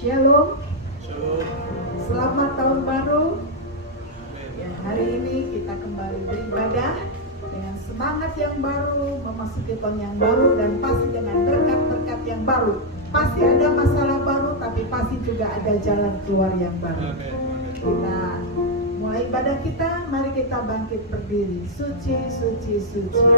Shalom. Selamat tahun baru. Ya, hari ini kita kembali beribadah dengan semangat yang baru, memasuki tahun yang baru, dan pasti dengan berkat-berkat yang baru. Pasti ada masalah baru, tapi pasti juga ada jalan keluar yang baru. Kita mulai ibadah kita, mari kita bangkit berdiri. Suci, suci, suci.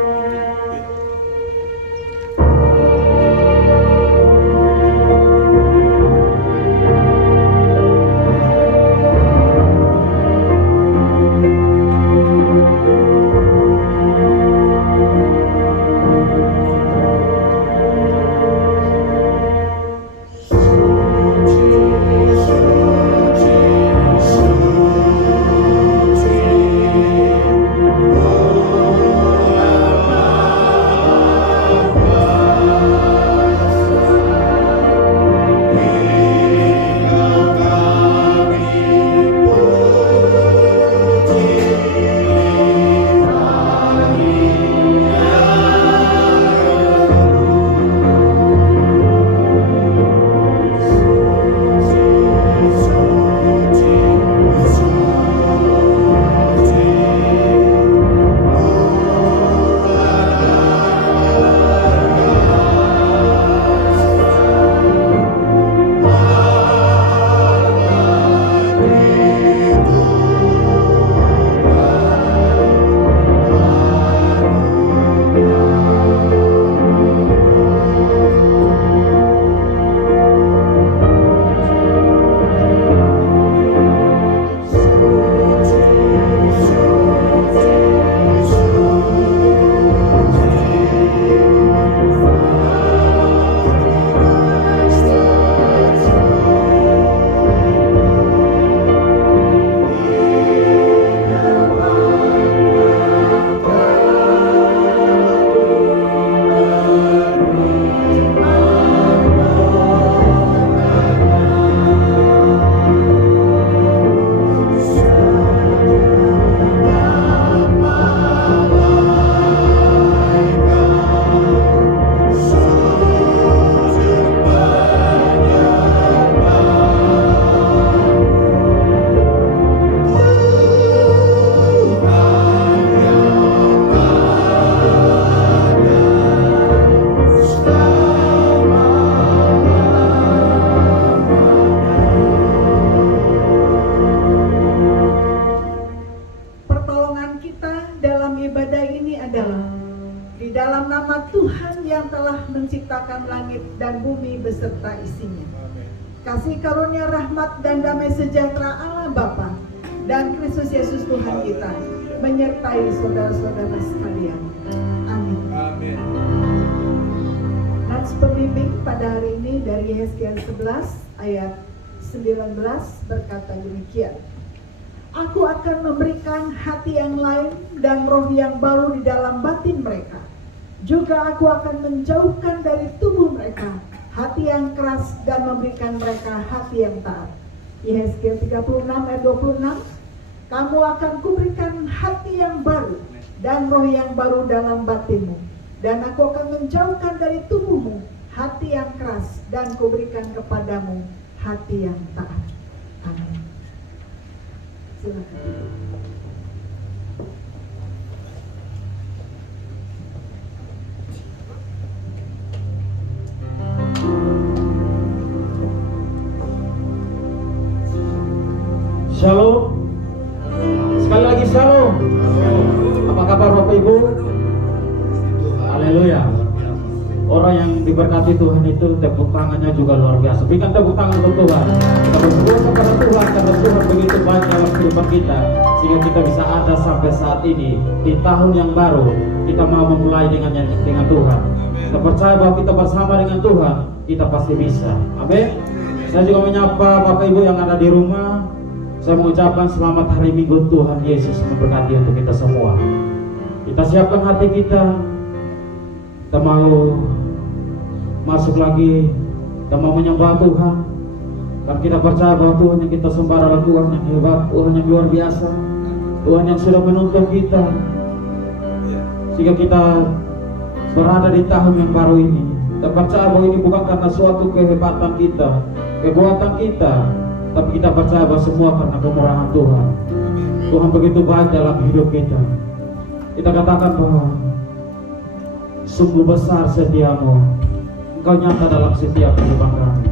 Beserta isinya. Kasih karunia rahmat dan damai sejahtera Allah Bapa dan Kristus Yesus Tuhan kita menyertai saudara-saudara sekalian. Amin. Amin. Nats pembimbing pada hari ini dari Yesaya 11 ayat 19 berkata demikian. Aku akan memberikan hati yang lain dan roh yang baru di dalam batin mereka. Juga aku akan menjauhkan dari tubuh mereka hati yang keras dan memberikan mereka hati yang taat. Yesaya 36 ayat 26. Kamu akan kuberikan hati yang baru dan roh yang baru dalam batinmu. Dan aku akan menjauhkan dari tubuhmu hati yang keras dan kuberikan kepadamu hati yang taat. Amin. Silakan. Shalom. Sekali lagi shalom. Apa kabar Bapak Ibu? Haleluya. Orang yang diberkati Tuhan itu tepuk tangannya juga luar biasa. Berikan tepuk tangan untuk Tuhan. Kita bersyukur kepada Tuhan karena Tuhan begitu baik dalam kehidupan kita sehingga kita bisa ada sampai saat ini di tahun yang baru. Kita mau memulai dengan Tuhan. Kita percaya bahwa kita bersama dengan Tuhan kita pasti bisa. Amin. Saya juga menyapa Bapak Ibu yang ada di rumah. Saya mengucapkan selamat hari Minggu. Tuhan Yesus memberkati untuk kita semua. Kita siapkan hati kita. Kita mau masuk lagi. Kita mau menyembah Tuhan. Dan kita percaya bahwa Tuhan yang kita sembah adalah Tuhan yang hebat, Tuhan yang luar biasa, Tuhan yang sudah menuntun kita sehingga kita berada di tahun yang baru ini. Kita percaya bahwa ini bukan karena suatu kehebatan kita, kekuatan kita, tapi kita percaya bahwa semua karena kemurahan Tuhan. Tuhan begitu baik dalam hidup kita. Kita katakan bahwa sungguh besar setiamu, Engkau nyata dalam setiap kehidupan kami.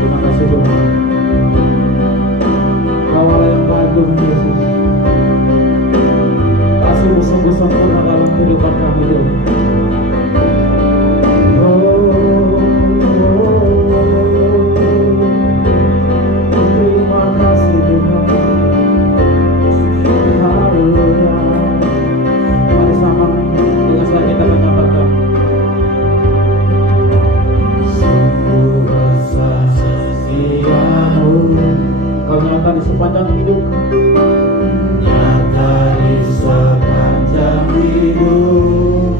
Terima kasih Tuhan. Kau Allah yang baik Tuhan Yesus. Kasih-Mu sungguh sempurna dalam kehidupan kami Tuhan. Terima kasih Tuhan. Haleluya. Mari sama dengan saya kita menyatakan sungguh besar setiamu, Kau nyata di sepanjang hidup, nyata di sepanjang hidup.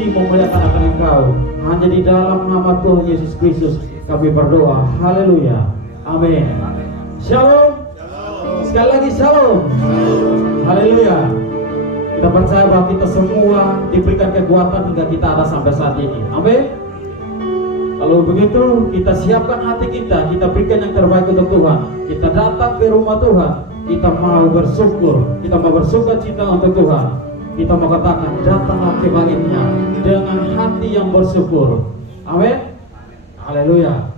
memuji, memuliakan akan Engkau. Hanya di dalam nama Tuhan Yesus Kristus kami berdoa. Haleluya. Amin. Shalom. Sekali lagi shalom. Haleluya. Kita percaya bahwa kita semua diberikan kekuatan hingga kita ada sampai saat ini. Amin. Kalau begitu, kita siapkan hati kita berikan yang terbaik untuk Tuhan. Kita datang ke rumah Tuhan, kita mau bersyukur, kita mau bersuka cita untuk Tuhan. Kita mau katakan, datanglah ke baitnya dengan hati yang bersyukur. Amin. Haleluya.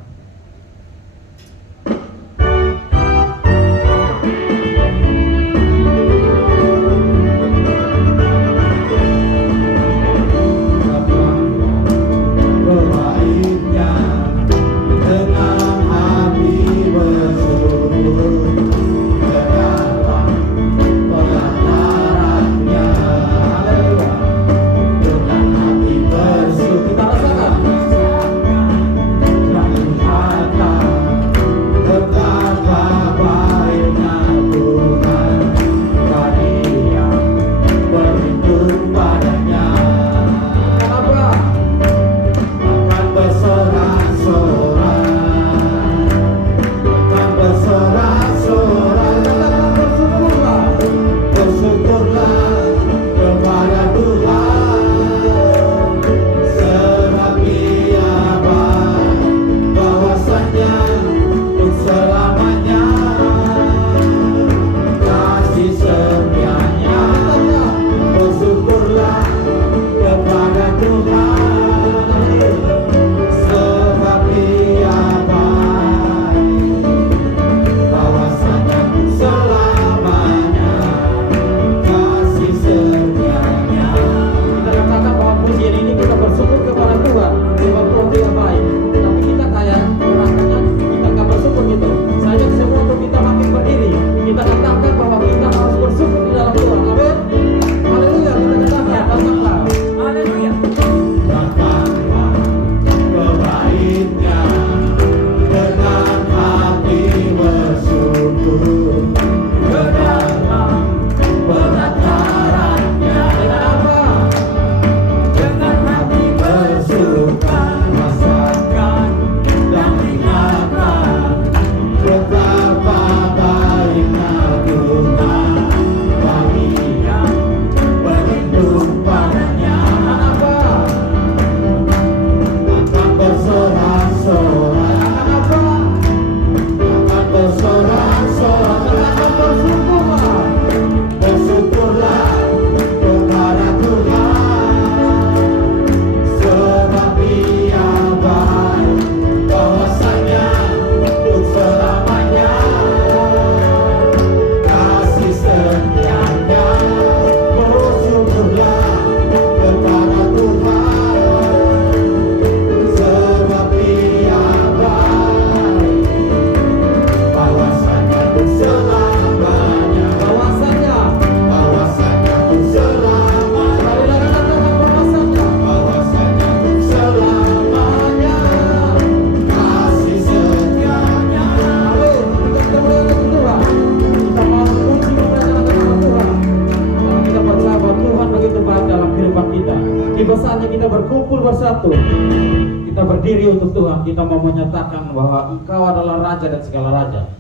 Kita berdiri untuk Tuhan, kita mau menyatakan bahwa Engkau adalah Raja dan segala Raja.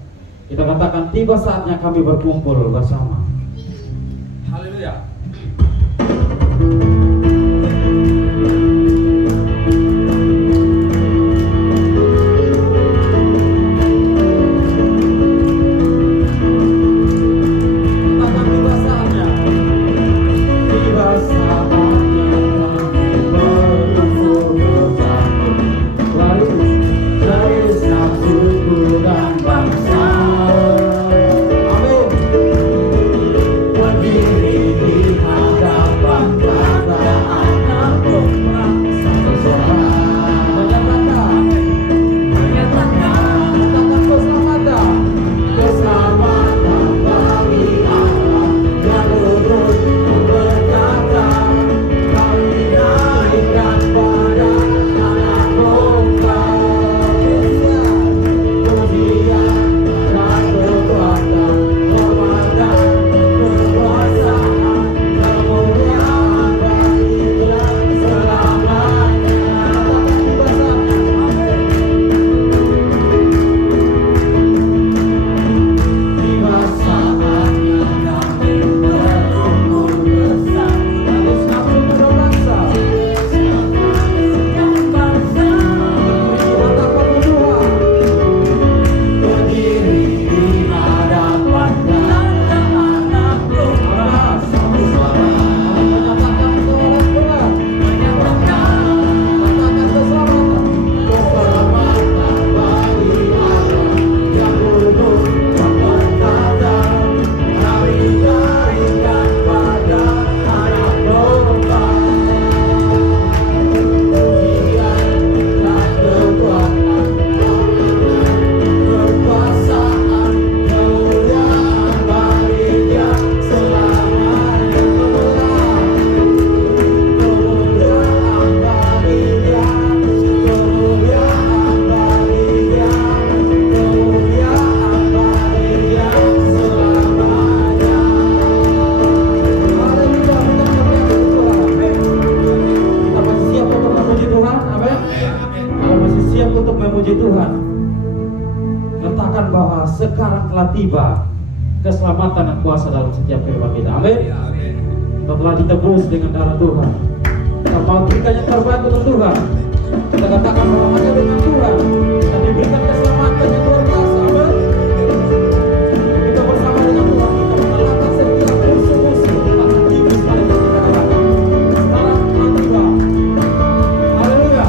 Kita katakan tiba saatnya kami berkumpul bersama. Haleluya. Amin. puji Tuhan. Katakan bahwa sekarang telah tiba keselamatan dan kuasa dalam setiap kehidupan kita. Amin. Kita telah ditebus dengan darah Tuhan. Kita mau berikan yang terbaik untuk Tuhan. Kita katakan bahwa hanya dengan Tuhan dan diberikan keselamatan yang luar biasa. Amin. Kita bersama dengan Tuhan, kita mengalahkan setiap musuh-musuh. Kita akan tiba sekali kita katakan. Sekarang telah tiba. Haleluya.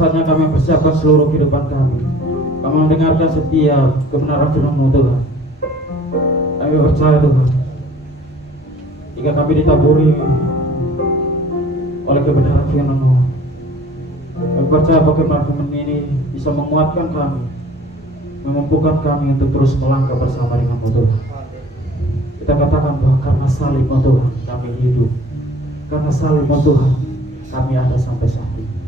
Saatnya kami mempersiapkan seluruh kehidupan kami. Kami mendengarkan setiap kebenaran firman-Mu Tuhan. Kami percaya Tuhan, jika kami ditaburi oleh kebenaran firman-Mu, kami percaya bahwa kebenaran firman ini bisa menguatkan kami, memampukan kami untuk terus melangkah bersama dengan-Mu Tuhan. Kita katakan bahwa karena salib-Mu Tuhan kami hidup, karena salib-Mu Tuhan kami ada sampai saat ini.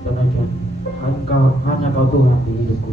Dan hanya Kau Tuhan di hidupku.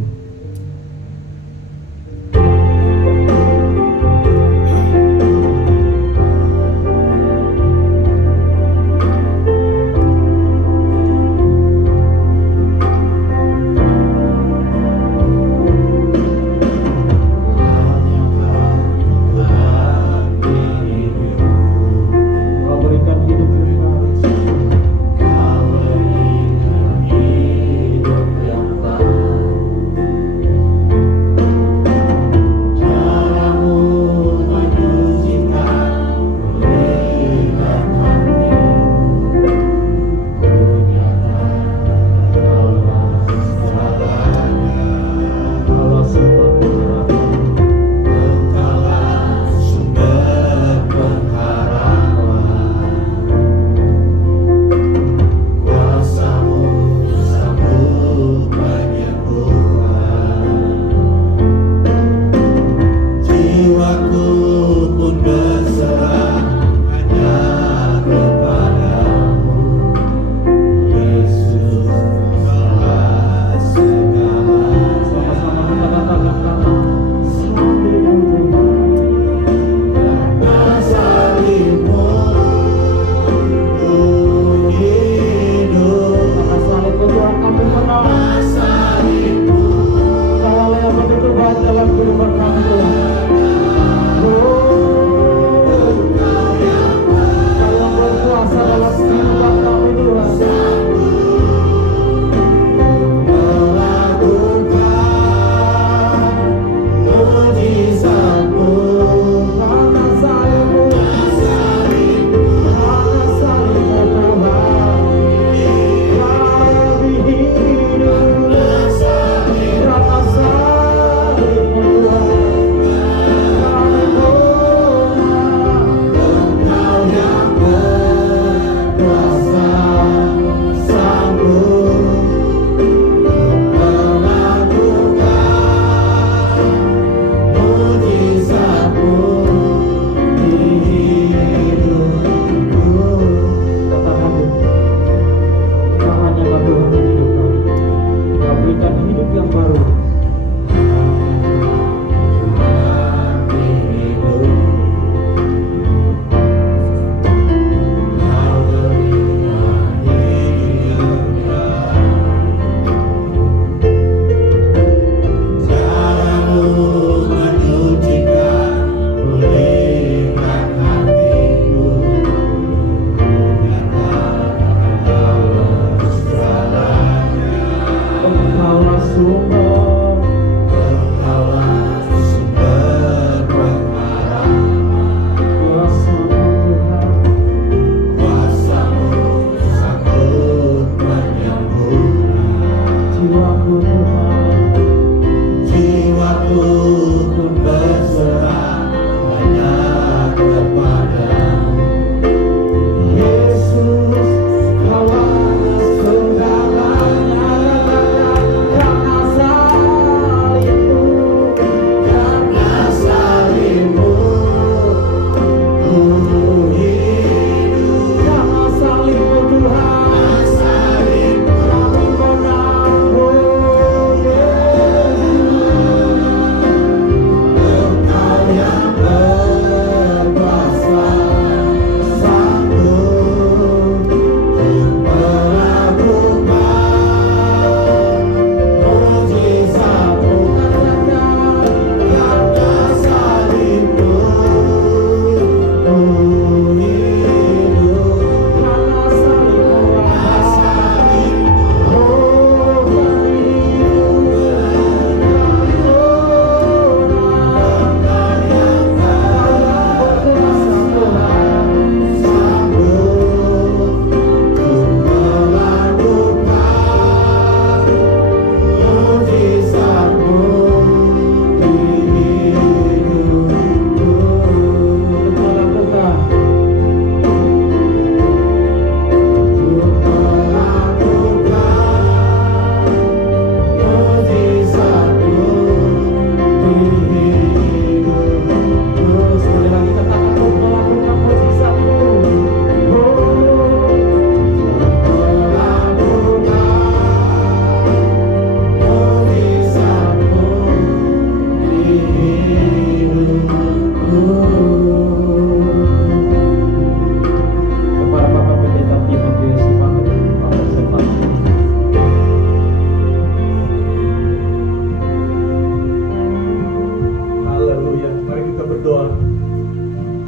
berikan hidup yang baru.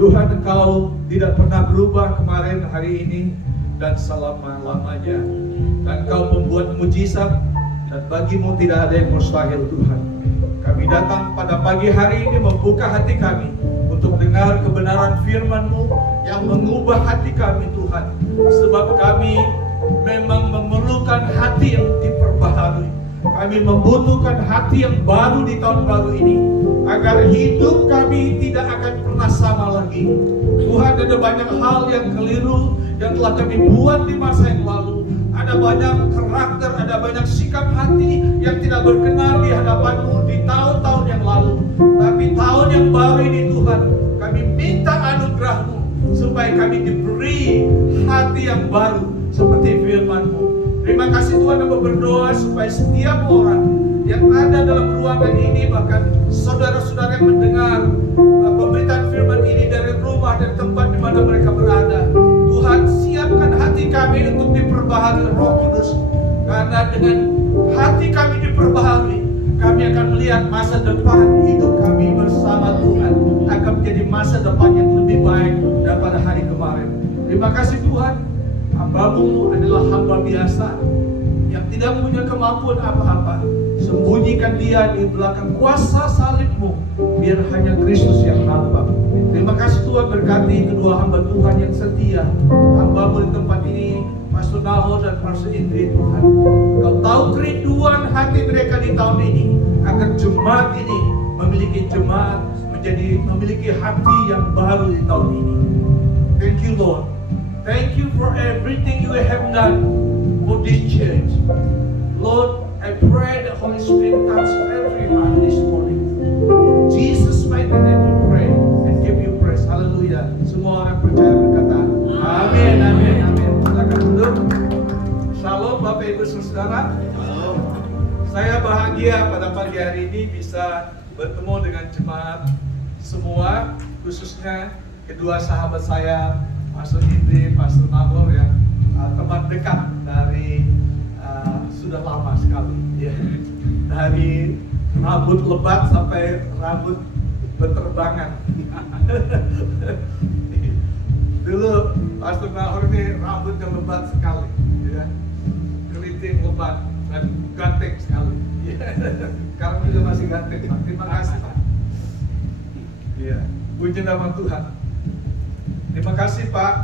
Tuhan, Engkau tidak pernah berubah kemarin, hari ini, dan selama-lamanya. Dan Engkau membuat mujizat, dan bagimu tidak ada yang mustahil, Tuhan. Kami datang pada pagi hari ini membuka hati kami untuk dengar kebenaran firman-Mu yang mengubah hati kami, Tuhan. Sebab kami memang memerlukan hati yang diperbaharui. Kami membutuhkan hati yang baru di tahun baru ini, agar hidup kami tidak akan pernah sama lagi. Tuhan, ada banyak hal yang keliru yang telah kami buat di masa yang lalu. Ada banyak karakter, ada banyak sikap hati yang tidak berkenan di hadapan-Mu di tahun-tahun yang lalu. Tapi tahun yang baru ini, Tuhan, kami minta anugerah-Mu supaya kami diberi hati yang baru seperti firman-Mu. Terima kasih Tuhan, kami berdoa supaya setiap orang yang ada dalam ruangan ini, bahkan saudara-saudara yang mendengar pemberitaan firman ini dari rumah dan tempat di mana mereka berada, Tuhan, siapkan hati kami untuk diperbaharui Roh Kudus. Karena dengan hati kami diperbaharui, kami akan melihat masa depan hidup kami bersama Tuhan akan menjadi masa depan yang lebih baik daripada hari kemarin. Terima kasih Tuhan, hamba-Mu adalah hamba biasa yang tidak punya kemampuan apa-apa. Sembunyikan dia di belakang kuasa salib-Mu, biar hanya Kristus yang nampak. Terima kasih Tuhan, berkati kedua hamba Tuhan yang setia, hamba-Mu di tempat ini, Pastor Naho dan Pastor Indri, Tuhan. Kau tahu kerinduan hati mereka di tahun ini, agar jemaat ini memiliki hati yang baru di tahun ini. Thank you Lord. Thank you for everything you have done for this church. Lord, I pray the Holy Spirit touch every heart this morning. In Jesus' mighty name we pray and give you praise. Hallelujah. Semua orang percaya berkata, amin, amin, amin. Silakan duduk. Shalom Bapak Ibu Saudara. Saya bahagia pada pagi hari ini bisa bertemu dengan jemaat semua, khususnya kedua sahabat saya, Pastor Indri, Pastor Nahor, yang teman dekat dari sudah lama sekali. Ya. Dari rambut lebat sampai rambut berterbangan. Dulu Pastor Nahor ini rambutnya lebat sekali, ya. Keriting lebat dan ganteng sekali. Ya. Sekarang juga masih ganteng. Terima kasih, Pak. Ya, puji nama Tuhan. Terima kasih, Pak,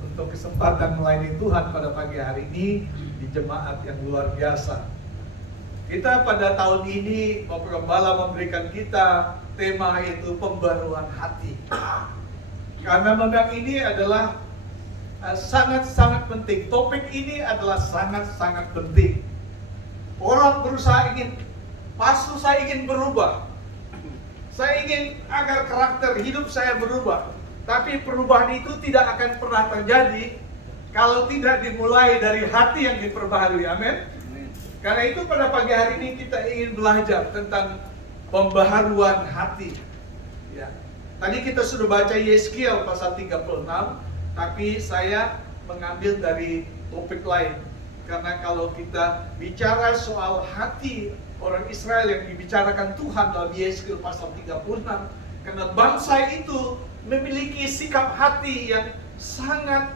untuk kesempatan melayani Tuhan pada pagi hari ini di jemaat yang luar biasa. Kita pada tahun ini, Bapak Gembala memberikan kita tema yaitu pembaruan hati. Karena memang ini adalah sangat-sangat penting. Topik ini adalah sangat-sangat penting. Orang berusaha Pastor, saya ingin berubah. Saya ingin agar karakter hidup saya berubah. Tapi perubahan itu tidak akan pernah terjadi kalau tidak dimulai dari hati yang diperbaharui. Amin. Karena itu pada pagi hari ini kita ingin belajar tentang pembaharuan hati. Ya. Tadi kita sudah baca Yeskiel pasal 36, tapi saya mengambil dari topik lain. Karena kalau kita bicara soal hati orang Israel yang dibicarakan Tuhan dalam Yeskiel pasal 36, karena bangsa itu memiliki sikap hati yang sangat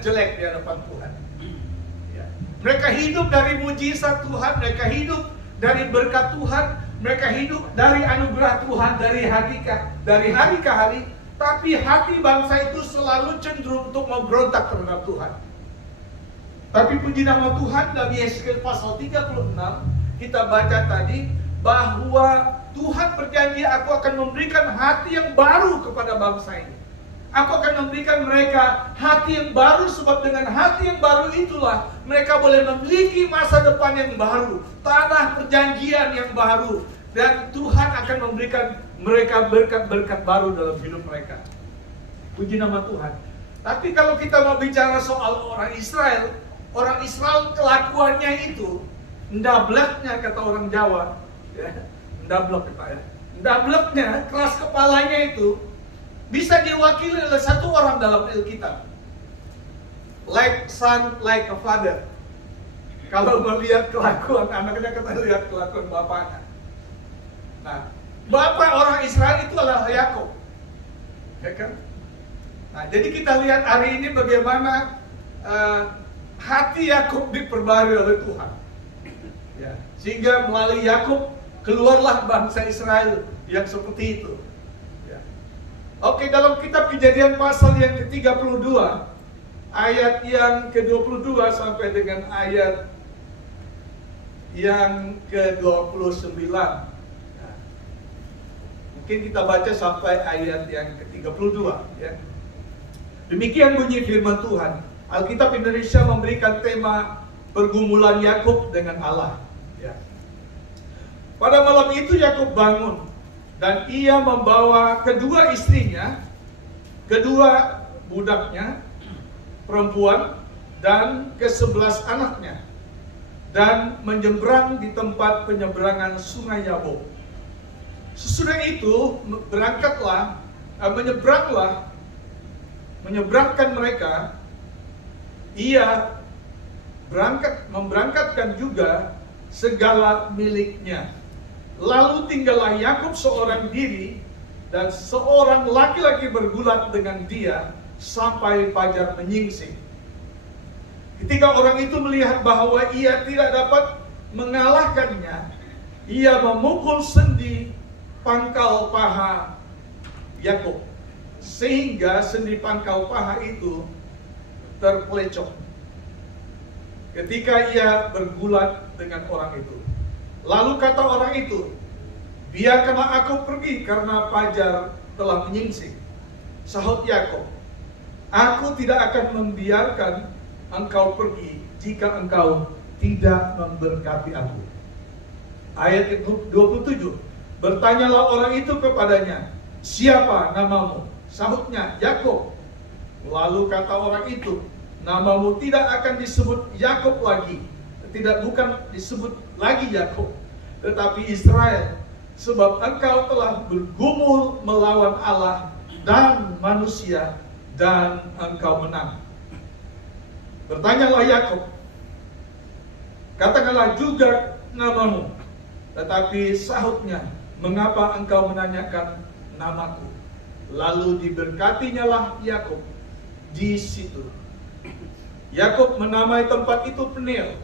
jelek di hadapan Tuhan. Ya. Mereka hidup dari mujizat Tuhan, mereka hidup dari berkat Tuhan, mereka hidup dari anugerah Tuhan dari hari ke hari, tapi hati bangsa itu selalu cenderung untuk memberontak terhadap Tuhan. Tapi puji nama Tuhan, dalam Yeskiel pasal 36 kita baca tadi bahwa Tuhan berjanji, aku akan memberikan hati yang baru kepada bangsa ini. Aku akan memberikan mereka hati yang baru, sebab dengan hati yang baru itulah mereka boleh memiliki masa depan yang baru, tanah perjanjian yang baru, dan Tuhan akan memberikan mereka berkat-berkat baru dalam hidup mereka. Puji nama Tuhan. Tapi kalau kita mau bicara soal orang Israel kelakuannya itu ndableknya, kata orang Jawa, ya. Ndablek, Pak, ya. Ndableknya, keras kepalanya itu bisa diwakili oleh satu orang dalam Alkitab. Like son, like a father. Kalau melihat kelakuan anaknya, kita lihat kelakuan bapaknya. Nah, bapak orang Israel itu adalah Yakub, ya kan? Nah, jadi kita lihat hari ini bagaimana hati Yakub diperbarui oleh Tuhan. Ya, sehingga melalui Yakub keluarlah bangsa Israel yang seperti itu. Ya. Oke, dalam kitab Kejadian pasal yang ke-32, ayat yang ke-22 sampai dengan ayat yang ke-29. Nah, mungkin kita baca sampai ayat yang ke-32, ya. Demikian bunyi firman Tuhan. Alkitab Indonesia memberikan tema pergumulan Yakub dengan Allah. Ya. Pada malam itu Yakub bangun dan ia membawa kedua istrinya, kedua budaknya perempuan dan ke-11 anaknya, dan menyeberang di tempat penyeberangan sungai Yabok. Sesudah itu menyeberangkan mereka. Ia memberangkatkan juga segala miliknya. Lalu tinggallah Yakub seorang diri, dan seorang laki-laki bergulat dengan dia sampai fajar menyingsing. Ketika orang itu melihat bahwa ia tidak dapat mengalahkannya, ia memukul sendi pangkal paha Yakub, sehingga sendi pangkal paha itu terpelecok ketika ia bergulat dengan orang itu. Lalu kata orang itu, biarkanlah aku pergi karena fajar telah menyingsing. Sahut Yakub, aku tidak akan membiarkan engkau pergi jika engkau tidak memberkati aku. Ayat 27, bertanyalah orang itu kepadanya, siapa namamu? Sahutnya, Yakub. Lalu kata orang itu, namamu tidak akan disebut Yakub lagi, bukan disebut lagi Yakub, tetapi Israel, sebab engkau telah bergumul melawan Allah dan manusia, dan engkau menang. Bertanyalah Yakub, katakanlah juga namamu. Tetapi sahutnya, mengapa engkau menanyakan namaku? Lalu diberkatinya lah Yakub di situ. Yakub menamai tempat itu Peniel,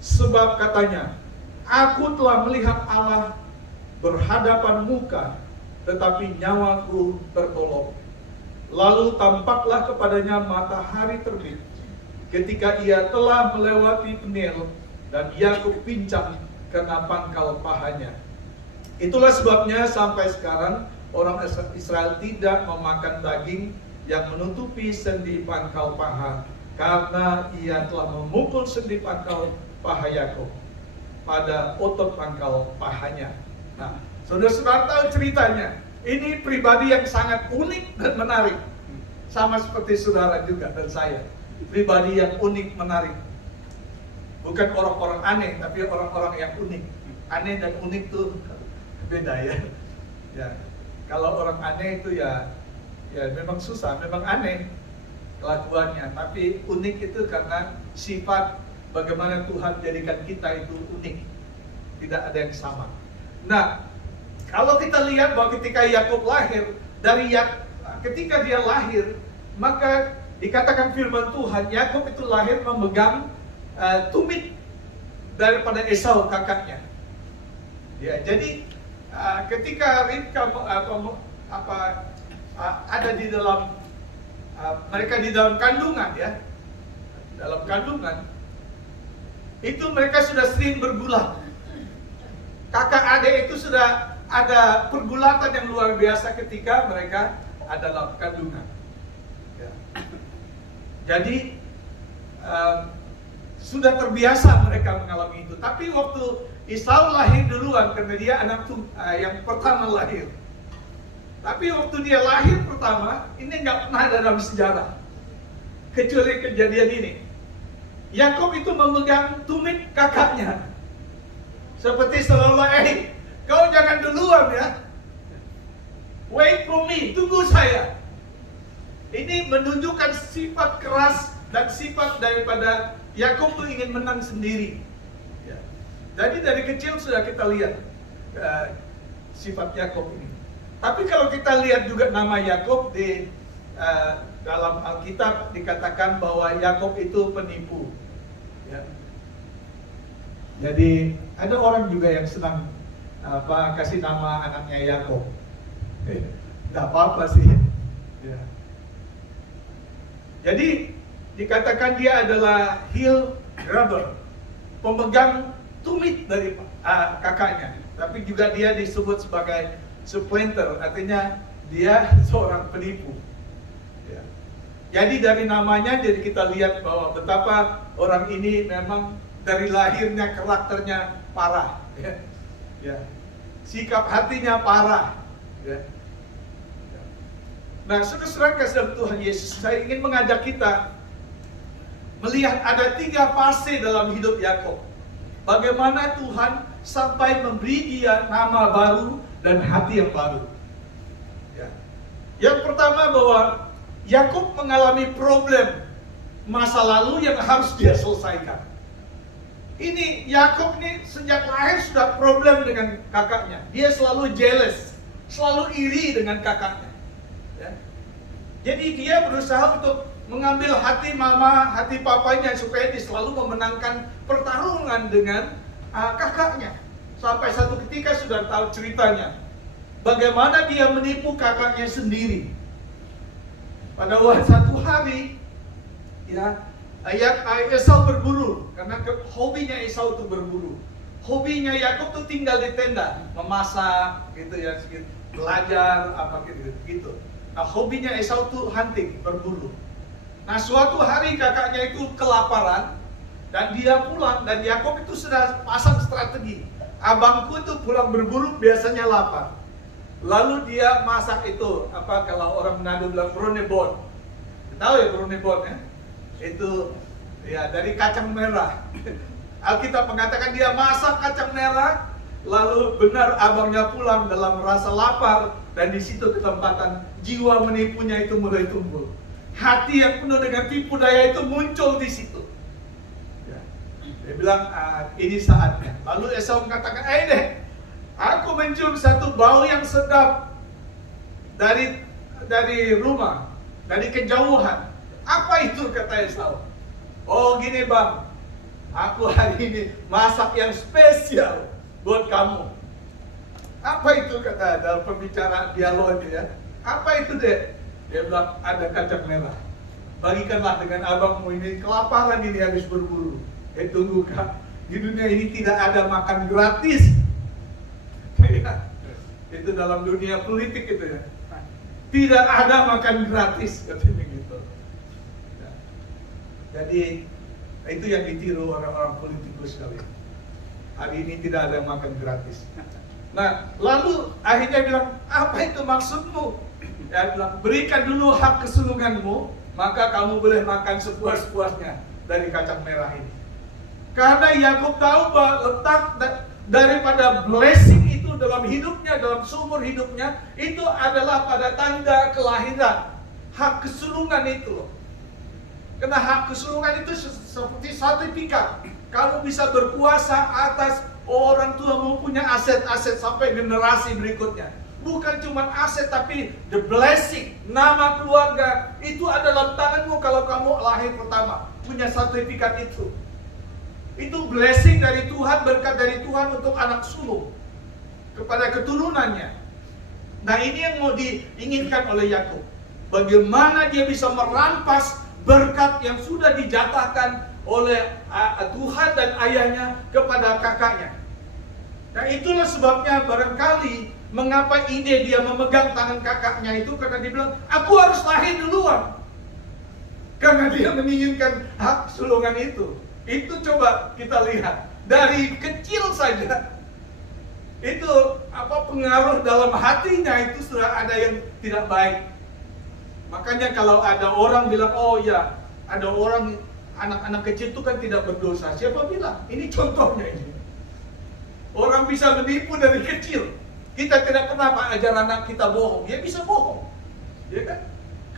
sebab katanya, aku telah melihat Allah berhadapan muka, tetapi nyawaku tertolong. Lalu tampaklah kepadanya matahari terbit, ketika ia telah melewati Peniel, dan Yakub pincang karena pangkal pahanya. Itulah sebabnya sampai sekarang orang Israel tidak memakan daging yang menutupi sendi pangkal paha, karena ia telah memukul sendi pangkal paha Yakub pada otot pangkal pahanya. Nah, saudara-saudara tahu ceritanya. Ini pribadi yang sangat unik dan menarik. Sama seperti saudara juga dan saya. Pribadi yang unik, menarik. Bukan orang-orang aneh, tapi orang-orang yang unik. Aneh dan unik itu beda ya. Ya. Kalau orang aneh itu ya memang susah, memang aneh kelakuannya. Tapi unik itu karena sifat bagaimana Tuhan jadikan kita itu unik. Tidak ada yang sama. Nah, kalau kita lihat bahwa ketika Yakub lahir, ketika dia lahir, maka dikatakan firman Tuhan, Yakub itu lahir memegang tumit daripada Esau kakaknya. Ya, jadi ketika Ribka ada di dalam mereka di dalam kandungan ya, dalam kandungan itu mereka sudah sering bergulat. Kakak adik itu sudah ada pergulatan yang luar biasa ketika mereka ada dalam kandungan. Ya. Jadi sudah terbiasa mereka mengalami itu. Tapi waktu Esau lahir duluan karena dia anak yang pertama lahir. Tapi waktu dia lahir pertama, ini nggak pernah ada dalam sejarah kecuali kejadian ini. Yakub itu memegang tumit kakaknya, seperti seolah-olah, kau jangan duluan ya. Wait for me, tunggu saya. Ini menunjukkan sifat keras dan sifat daripada Yakub tuh ingin menang sendiri. Ya. Jadi dari kecil sudah kita lihat sifat Yakub ini. Tapi kalau kita lihat juga nama Yakub di dalam Alkitab dikatakan bahwa Yakub itu penipu. Ya. Jadi ada orang juga yang senang kasih nama anaknya Yakub. Tidak apa-apa sih. Ya. Jadi dikatakan dia adalah heel grabber, pemegang tumit dari kakaknya. Tapi juga dia disebut sebagai supplanter, artinya dia seorang penipu. Ya. Jadi dari namanya jadi kita lihat bahwa betapa orang ini memang dari lahirnya karakternya parah. Ya. Ya. Sikap hatinya parah. Ya. Nah, saudara-saudara kasih dalam Tuhan Yesus, saya ingin mengajak kita melihat ada 3 fase dalam hidup Yakub. Bagaimana Tuhan sampai memberi dia nama baru dan hati yang baru. Ya. Yang pertama bahwa Yakub mengalami problem masa lalu yang harus dia selesaikan. Ini Yakub ini sejak lahir sudah problem dengan kakaknya. Dia selalu jealous, selalu iri dengan kakaknya. Ya. Jadi dia berusaha untuk mengambil hati mama, hati papanya supaya dia selalu memenangkan pertarungan dengan kakaknya. Sampai satu ketika sudah tahu ceritanya, bagaimana dia menipu kakaknya sendiri. Pada satu hari, ya, Esau berburu karena hobinya Esau itu berburu. Hobinya Yakub tuh tinggal di tenda, memasak, gitu ya, belajar apa gitu. Nah, hobinya Esau tuh hunting, berburu. Nah, suatu hari kakaknya itu kelaparan dan dia pulang dan Yakub itu sudah pasang strategi. Abangku itu pulang berburu biasanya lapar. Lalu dia masak itu, kalau orang Manado bilang bronebon. Tahu ya bronebon ya? Itu ya dari kacang merah. Alkitab mengatakan dia masak kacang merah, lalu benar abangnya pulang dalam rasa lapar, dan di situ ketempatan jiwa menipunya itu mulai tumbuh. Hati yang penuh dengan tipu daya itu muncul di situ. Ya. Dia bilang, ini saatnya. Lalu Esau mengatakan, deh, aku mencium satu bau yang sedap dari rumah, dari kejauhan. Apa itu, kata Esau? Oh gini bang, aku hari ini masak yang spesial buat kamu. Apa itu, kata dalam pembicaraan dialog ya? Apa itu deh? Dia bilang, ada kacang merah. Bagikanlah dengan abangmu ini, kelaparan ini habis berburu. Tunggu kak, di dunia ini tidak ada makan gratis. Itu dalam dunia politik itu ya. Tidak ada makan gratis, katanya gitu. Ya. Jadi itu yang ditiru orang-orang politikus sekalian. Hari ini tidak ada makan gratis. Nah, lalu akhirnya bilang, apa itu maksudmu? Dia bilang, berikan dulu hak kesulunganmu, maka kamu boleh makan sepuas-puasnya dari kacang merah ini. Karena Yakub tahu bahwa letak daripada blessing itu dalam hidupnya, dalam seumur hidupnya, itu adalah pada tanda kelahiran. Hak kesulungan itu loh. Karena hak kesulungan itu seperti sertifikat. Kamu bisa berkuasa atas orang tuamu, punya aset-aset sampai generasi berikutnya. Bukan cuma aset, tapi the blessing, nama keluarga, itu ada dalam tanganmu kalau kamu lahir pertama. Punya sertifikat itu. Itu blessing dari Tuhan, berkat dari Tuhan untuk anak sulung kepada keturunannya. Nah ini yang mau diinginkan oleh Yakub. Bagaimana dia bisa merampas berkat yang sudah dijatahkan oleh Tuhan dan ayahnya kepada kakaknya. Nah itulah sebabnya barangkali mengapa ide dia memegang tangan kakaknya itu, karena dia bilang, aku harus lahir duluan. Karena dia menginginkan hak sulungan itu. Itu coba kita lihat dari kecil saja. Itu pengaruh dalam hatinya itu sudah ada yang tidak baik. Makanya kalau ada orang bilang, oh ya, ada orang anak-anak kecil itu kan tidak berdosa. Siapa bilang? Ini contohnya ini. Orang bisa menipu dari kecil. Kita tidak pernah ajar anak kita bohong. Dia bisa bohong, ya kan?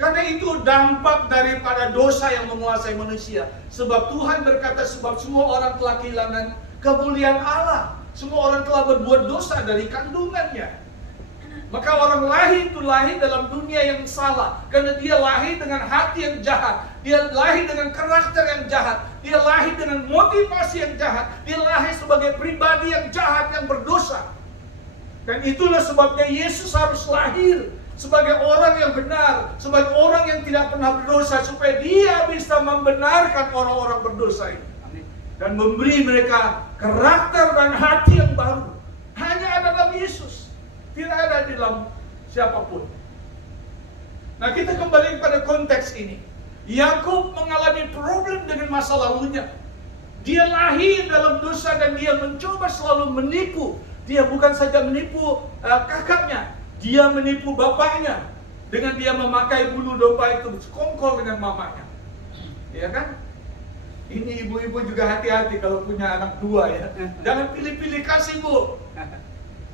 Karena itu dampak daripada dosa yang menguasai manusia. Sebab Tuhan berkata, sebab semua orang telah kehilangan kemuliaan Allah. Semua orang telah berbuat dosa dari kandungannya. Maka orang lahir itu lahir dalam dunia yang salah. Karena dia lahir dengan hati yang jahat. Dia lahir dengan karakter yang jahat. Dia lahir dengan motivasi yang jahat. Dia lahir sebagai pribadi yang jahat, yang berdosa. Dan itulah sebabnya Yesus harus lahir sebagai orang yang benar, sebagai orang yang tidak pernah berdosa, supaya dia bisa membenarkan orang-orang berdosa ini. Dan memberi mereka karakter dan hati yang baru. Hanya ada dalam Yesus, tidak ada di dalam siapapun. Nah, kita kembali pada konteks ini. Yakub mengalami problem dengan masa lalunya. Dia lahir dalam dosa dan dia mencoba selalu menipu. Dia bukan saja menipu kakaknya, dia menipu bapaknya dengan dia memakai bulu domba itu sekongkol dengan mamanya. Ya kan? Ini ibu-ibu juga hati-hati kalau punya anak dua ya. Jangan pilih-pilih kasih, Bu.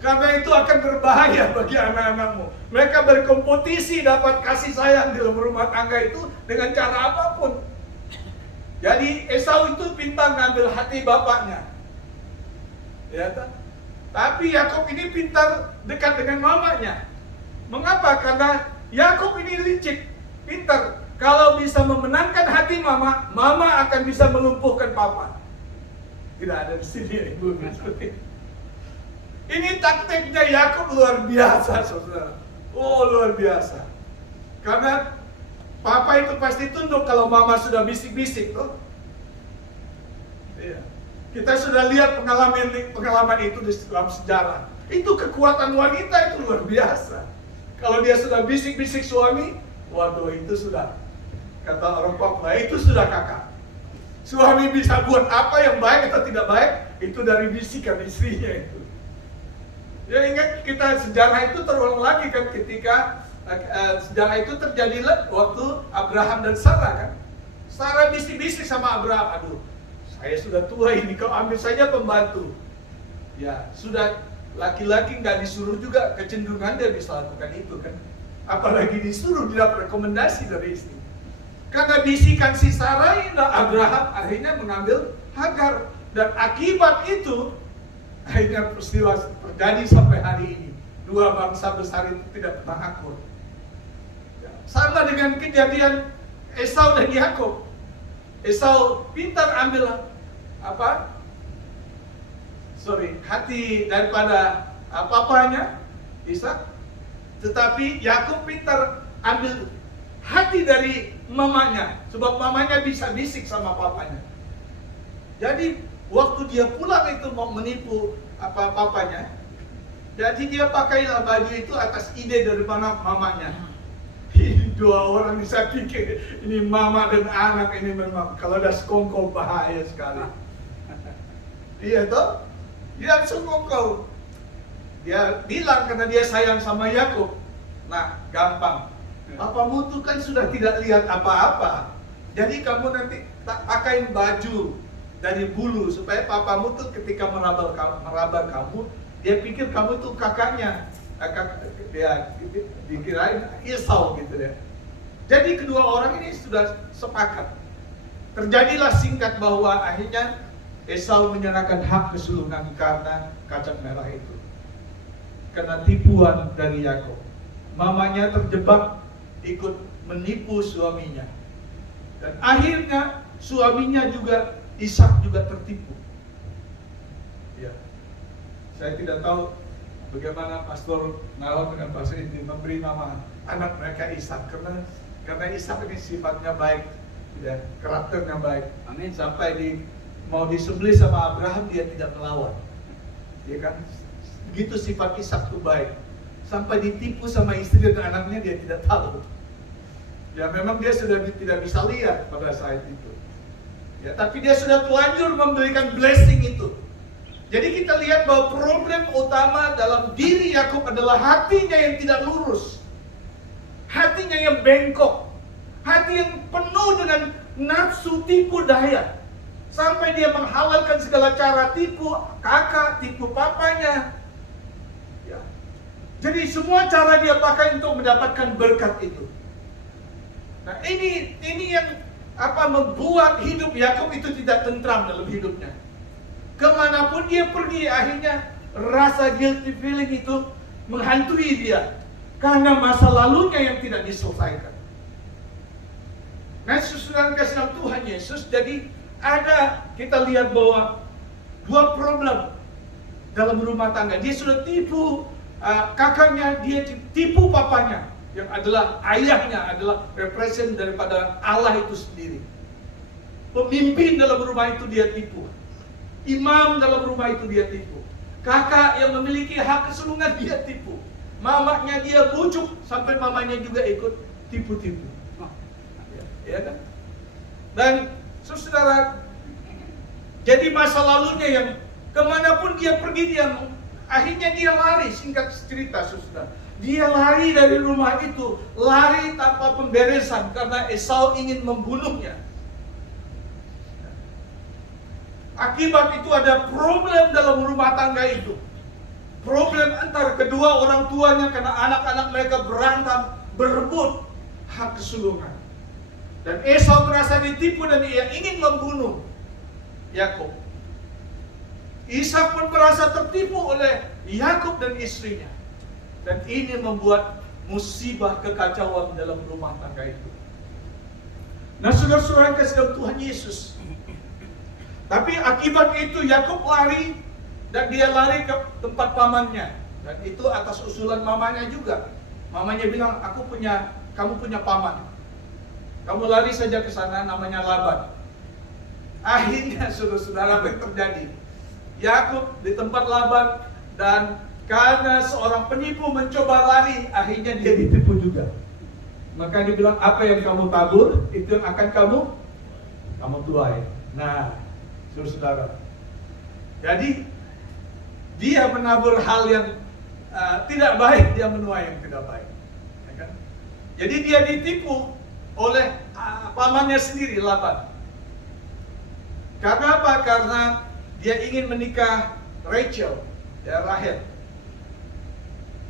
Karena itu akan berbahaya bagi anak-anakmu. Mereka berkompetisi dapat kasih sayang di dalam rumah tangga itu dengan cara apapun. Jadi Esau itu pintar ngambil hati bapaknya. Ya kan? Tapi Yakub ini pintar dekat dengan mamanya. Mengapa? Karena Yakub ini licik, pintar. Kalau bisa memenangkan hati mama, mama akan bisa melumpuhkan papa. Tidak ada di sini ibu seperti ini. Ini taktiknya Yakub luar biasa, saudara. Oh, luar biasa. Karena papa itu pasti tunduk kalau mama sudah bisik-bisik, tuh. Iya. Kita sudah lihat pengalaman itu di dalam sejarah. Itu kekuatan wanita itu luar biasa. Kalau dia sudah bisik-bisik suami, waduh itu sudah, kata orang Papua, itu sudah kakak. Suami bisa buat apa yang baik atau tidak baik, itu dari bisikan istrinya itu. Ya ingat kita sejarah itu terulang lagi kan ketika sejarah itu terjadi waktu Abraham dan Sarah kan. Sarah bisik-bisik sama Abraham, aduh Saya sudah tua ini, kau ambil saja pembantu. Ya, sudah laki-laki nggak disuruh juga, kecenderungan dia bisa lakukan itu kan. Apalagi disuruh, dia dapat rekomendasi dari istri. Karena bisikan si Sarai, Abraham akhirnya mengambil Hagar. Dan akibat itu, akhirnya peristiwa terjadi sampai hari ini. Dua bangsa besar itu tidak pernah akur. Ya, sama dengan kejadian Esau dan Yakub. Esau pintar ambil hati daripada papanya Ishak, tetapi Yakub pintar ambil hati dari mamanya, sebab mamanya bisa bisik sama papanya. Jadi waktu dia pulang itu mau menipu papanya, jadi dia pakailah baju itu atas ide dari mamanya. Dua orang bisa pikir ini mama dan anak ini memang kalau ada sekongkol bahaya sekali. Iya toh? Dia sekongkol. Dia bilang karena dia sayang sama Yakub. Nah, gampang. Papamu tuh kan sudah tidak lihat apa-apa. Jadi kamu nanti tak pakaiin baju dari bulu supaya papamu tuh ketika meraba kamu, dia pikir kamu tuh kakaknya. Dia dikirain Esau gitu ya. Jadi kedua orang ini sudah sepakat. Terjadilah singkat bahwa akhirnya Esau menyerahkan hak kesulungan karena kacang merah itu. Karena tipuan dari Yakub. Mamanya terjebak ikut menipu suaminya. Dan akhirnya suaminya juga, Ishak juga tertipu. Ya. Saya tidak tahu bagaimana Pastor Nahon dengan Pastor Indi memberi nama anak mereka Ishak, karena Ishak ini sifatnya baik, ya, karakternya baik. Amin. Sampai mau disembelih sama Abraham dia tidak melawan, ya kan? Begitu sifat Ishak itu baik. Sampai ditipu sama istri dan anaknya dia tidak tahu. Ya memang dia sudah tidak bisa lihat pada saat itu. Ya, tapi dia sudah telanjur memberikan blessing itu. Jadi kita lihat bahwa problem utama dalam diri Yakub adalah hatinya yang tidak lurus. Hatinya yang bengkok. Hati yang penuh dengan nafsu tipu daya. Sampai dia menghalalkan segala cara tipu kakak, tipu papanya. Ya. Jadi semua cara dia pakai untuk mendapatkan berkat itu. Nah ini yang membuat hidup Yakub itu tidak tentram dalam hidupnya. Kemanapun dia pergi, akhirnya rasa guilty feeling itu menghantui dia karena masa lalunya yang tidak diselesaikan. Nah, saudara kasih dalam Tuhan Yesus, jadi kita lihat bahwa dua problem dalam rumah tangga. Dia sudah tipu kakaknya, dia tipu papanya, yang adalah ayahnya, adalah represent daripada Allah itu sendiri. Pemimpin dalam rumah itu dia tipu. Imam dalam rumah itu dia tipu. Kakak yang memiliki hak kesulungan dia tipu. Mamanya dia bujuk sampai mamanya juga ikut tipu-tipu. Ya kan? Dan saudara, jadi masa lalunya yang kemanapun dia pergi akhirnya dia lari. Singkat cerita saudara, dia lari dari rumah itu, lari tanpa pemberesan karena Esau ingin membunuhnya. Akibat itu ada problem dalam rumah tangga itu. Problem antara kedua orang tuanya karena anak-anak mereka berantem, berebut hak kesulungan. Dan Esau merasa ditipu dan ia ingin membunuh Yakub. Ishak pun merasa tertipu oleh Yakub dan istrinya. Dan ini membuat musibah kekacauan dalam rumah tangga itu. Nah, saudara-saudara kasih dalam Tuhan Yesus. Tapi akibat itu Yakub lari dan dia lari ke tempat pamannya. Dan itu atas usulan mamanya juga. Mamanya bilang, kamu punya paman. Kamu lari saja ke sana, namanya Laban. Akhirnya saudara-saudara apa yang terjadi? Yakub di tempat Laban, dan karena seorang penipu mencoba lari, akhirnya dia ditipu juga. Maka dia bilang, apa yang kamu tabur, itu yang akan kamu tuai. Nah, saudara. Jadi dia menabur hal yang tidak baik, dia menuai yang tidak baik. Ya kan? Jadi dia ditipu oleh pamannya sendiri, Laban. Karena apa? Karena dia ingin menikah Rachel, ya Rahel.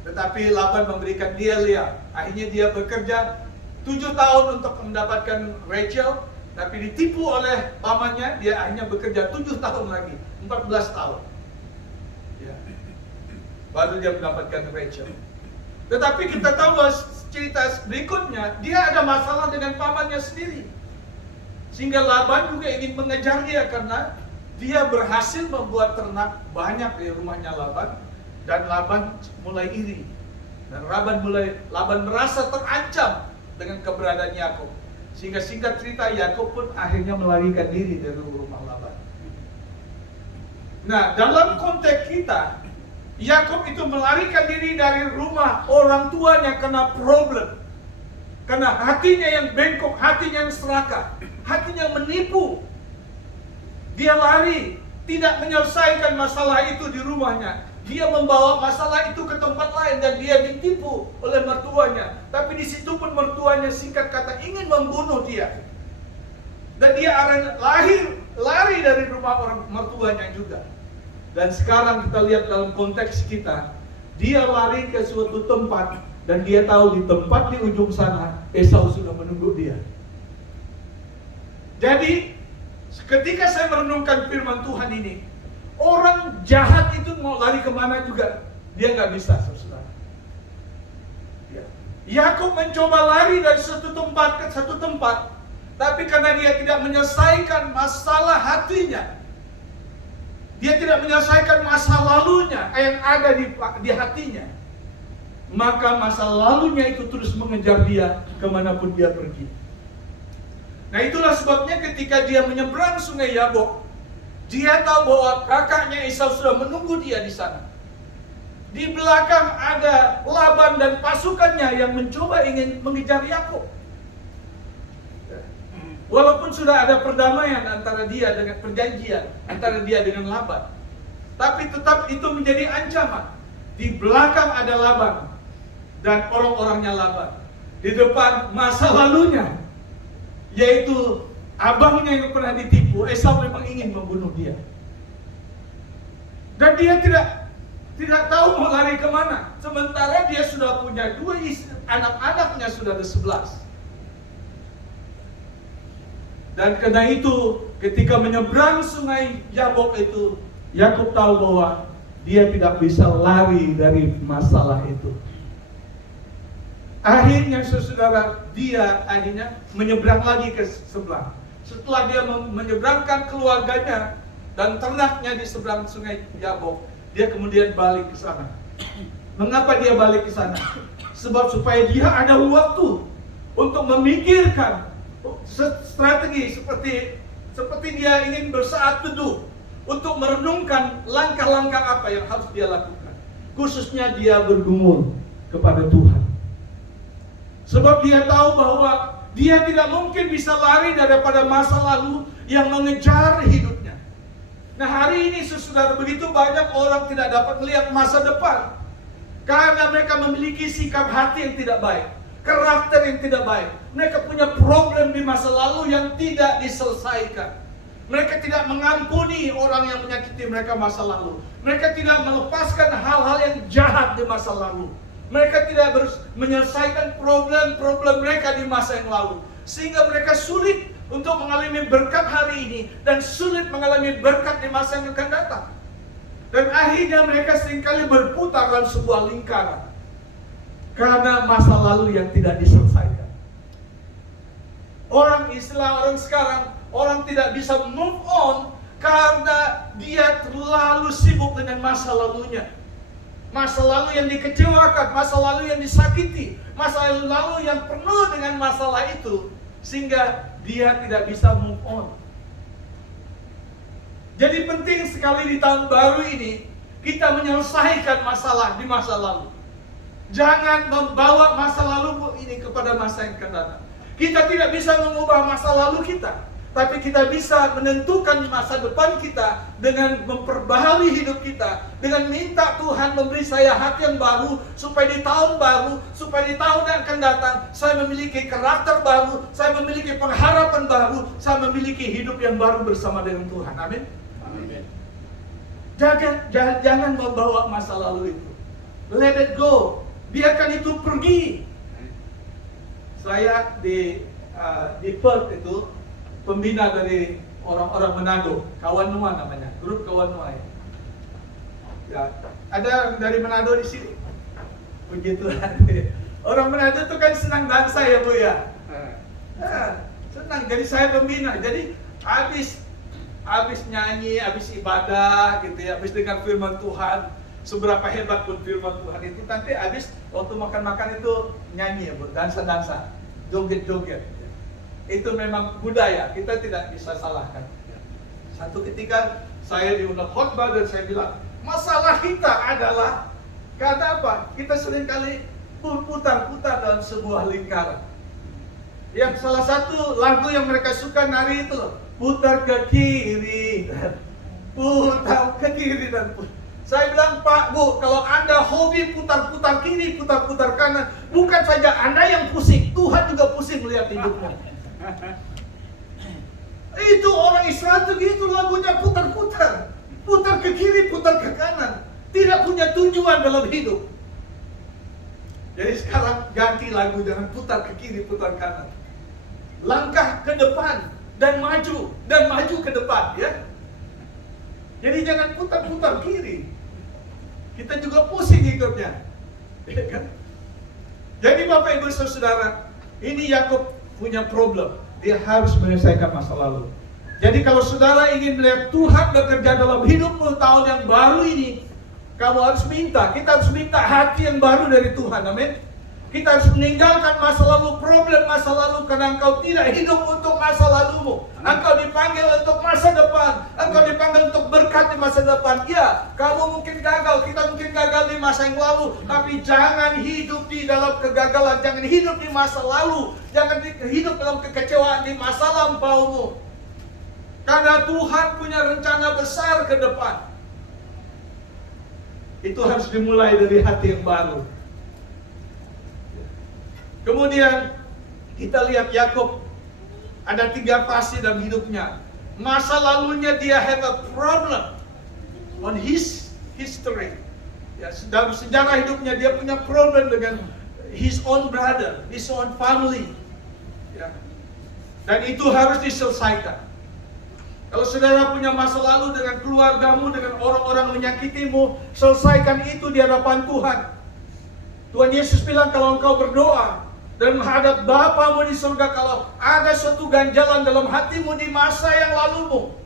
Tetapi Laban memberikan dia Leah. Akhirnya dia bekerja 7 tahun untuk mendapatkan Rachel, tapi ditipu oleh pamannya. Dia akhirnya bekerja 7 tahun lagi, 14 tahun. Ya. Baru dia mendapatkan Rachel. Tetapi kita tahu bahwa cerita berikutnya, dia ada masalah dengan pamannya sendiri. Sehingga Laban juga ingin mengejar dia karena dia berhasil membuat ternak banyak di rumahnya Laban. Dan Laban mulai iri. Dan Laban merasa terancam dengan keberadaan Yakub. Sehingga singkat cerita, Yakub pun akhirnya melarikan diri dari rumah Laban. Nah, dalam konteks kita, Yakub itu melarikan diri dari rumah orang tuanya karena problem. Karena hatinya yang bengkok, hatinya yang serakah, hatinya menipu. Dia lari, tidak menyelesaikan masalah itu di rumahnya. Dia membawa masalah itu ke tempat lain dan dia ditipu oleh mertuanya. Tapi di situ pun mertuanya singkat kata ingin membunuh dia. Dan dia lari dari rumah orang mertuanya juga. Dan sekarang kita lihat dalam konteks kita, dia lari ke suatu tempat dan dia tahu di tempat di ujung sana Esau sudah menunggu dia. Jadi ketika saya merenungkan firman Tuhan ini, orang jahat itu mau lari kemana juga dia nggak bisa, saudara. Yakub mencoba lari dari satu tempat ke satu tempat, tapi karena dia tidak menyelesaikan masalah hatinya, dia tidak menyelesaikan masa lalunya yang ada di hatinya, maka masa lalunya itu terus mengejar dia kemanapun dia pergi. Nah, itulah sebabnya ketika dia menyeberang sungai Yabok, dia tahu bahwa kakaknya Esau sudah menunggu dia di sana. Di belakang ada Laban dan pasukannya yang mencoba ingin mengejar Yakub. Walaupun sudah ada perdamaian antara dia dengan perjanjian antara dia dengan Laban, tapi tetap itu menjadi ancaman. Di belakang ada Laban dan orang-orangnya Laban. Di depan masa lalunya, yaitu abangnya yang pernah ditipu. Esau memang ingin membunuh dia. Dan dia tidak tahu mau lari kemana. Sementara dia sudah punya 2 istri, anak-anaknya sudah ada 11. Dan karena itu, ketika menyeberang sungai Yabok itu, Yakub tahu bahwa dia tidak bisa lari dari masalah itu. Akhirnya saudara, dia akhirnya menyeberang lagi ke sebelah. Setelah dia menyeberangkan keluarganya dan ternaknya di seberang sungai Yabok, dia kemudian balik ke sana. Mengapa dia balik ke sana? Sebab supaya dia ada waktu untuk memikirkan strategi seperti dia ingin bersaat teduh untuk merenungkan langkah-langkah apa yang harus dia lakukan. Khususnya dia bergumul kepada Tuhan. Sebab dia tahu bahwa dia tidak mungkin bisa lari daripada masa lalu yang mengejar hidupnya. Nah, hari ini saudara, begitu banyak orang tidak dapat melihat masa depan karena mereka memiliki sikap hati yang tidak baik, karakter yang tidak baik. Mereka punya problem di masa lalu yang tidak diselesaikan. Mereka tidak mengampuni orang yang menyakiti mereka masa lalu. Mereka tidak melepaskan hal-hal yang jahat di masa lalu. Mereka tidak menyelesaikan problem-problem mereka di masa yang lalu. Sehingga mereka sulit untuk mengalami berkat hari ini dan sulit mengalami berkat di masa yang akan datang. Dan akhirnya mereka seringkali berputar dalam sebuah lingkaran karena masa lalu yang tidak diselesaikan. Orang sekarang, orang tidak bisa move on karena dia terlalu sibuk dengan masa lalunya. Masa lalu yang dikecewakan, masa lalu yang disakiti, masa lalu yang penuh dengan masalah itu, sehingga dia tidak bisa move on. Jadi penting sekali di tahun baru ini kita menyelesaikan masalah di masa lalu. Jangan membawa masa lalu ini kepada masa yang akan datang. Kita tidak bisa mengubah masa lalu kita, tapi kita bisa menentukan masa depan kita dengan memperbaharui hidup kita, dengan minta Tuhan memberi saya hati yang baru, supaya di tahun baru, supaya di tahun yang akan datang, saya memiliki karakter baru, saya memiliki pengharapan baru, saya memiliki hidup yang baru bersama dengan Tuhan. Amin. Amin. Jangan membawa masa lalu itu. Let it go. Biarkan itu pergi. Saya di Perth itu pembina dari orang-orang Manado, Kawan Nua namanya, grup Kawan Nua ya. Ya, ada dari Manado di sini. Begitu. Orang Manado itu kan senang dansa ya Bu ya. Senang. Jadi saya pembina. Jadi habis nyanyi, habis ibadah gitu ya, habis dengar firman Tuhan. Seberapa hebat pun firman Tuhan itu, nanti habis waktu makan-makan itu nyanyi ya Bu, dansa-dansa, joget-joget. Itu memang budaya, kita tidak bisa salahkan. Satu ketika saya diundang khotbah dan saya bilang, masalah kita adalah karena apa? Kita seringkali putar-putar dalam sebuah lingkaran. Yang salah satu lagu yang mereka suka nari itu loh, putar ke kiri, putar ke kiri dan putar. Saya bilang, Pak, Bu, kalau Anda hobi putar-putar kiri, putar-putar kanan, bukan saja Anda yang pusing, Tuhan juga pusing melihat hidupnya. Itu orang Israel itu gitu lagunya, putar-putar, putar ke kiri, putar ke kanan, tidak punya tujuan dalam hidup. Jadi sekarang ganti lagu, jangan putar ke kiri, putar kanan. Langkah ke depan dan maju ke depan ya. Jadi jangan putar-putar kiri. Kita juga pusing hidupnya. Ya kan? Jadi Bapak Ibu Saudara, ini Yakub punya problem. Dia harus menyelesaikan masa lalu. Jadi kalau saudara ingin melihat Tuhan bekerja dalam hidupmu tahun yang baru ini, kamu harus minta. Kita harus minta hati yang baru dari Tuhan. Amin. Kita harus meninggalkan masa lalu, problem masa lalu, karena engkau tidak hidup untuk masa lalumu. Engkau dipanggil untuk masa depan. Engkau dipanggil untuk berkat di masa depan. Ya, kamu mungkin gagal, kita mungkin gagal di masa yang lalu, tapi jangan hidup di dalam kegagalan, jangan hidup di masa lalu, jangan hidup dalam kekecewaan di masa lampaumu. Karena Tuhan punya rencana besar ke depan. Itu harus dimulai dari hati yang baru. Kemudian kita lihat Yakub ada 3 fase dalam hidupnya. Masa lalunya dia have a problem on his history. Ya, dalam sejarah hidupnya dia punya problem dengan his own brother, his own family. Ya. Dan itu harus diselesaikan. Kalau saudara punya masa lalu dengan keluargamu, dengan orang-orang menyakitimu, selesaikan itu di hadapan Tuhan. Tuhan Yesus bilang kalau engkau berdoa dan menghadap Bapamu di surga, kalau ada suatu ganjalan dalam hatimu di masa yang lalumu,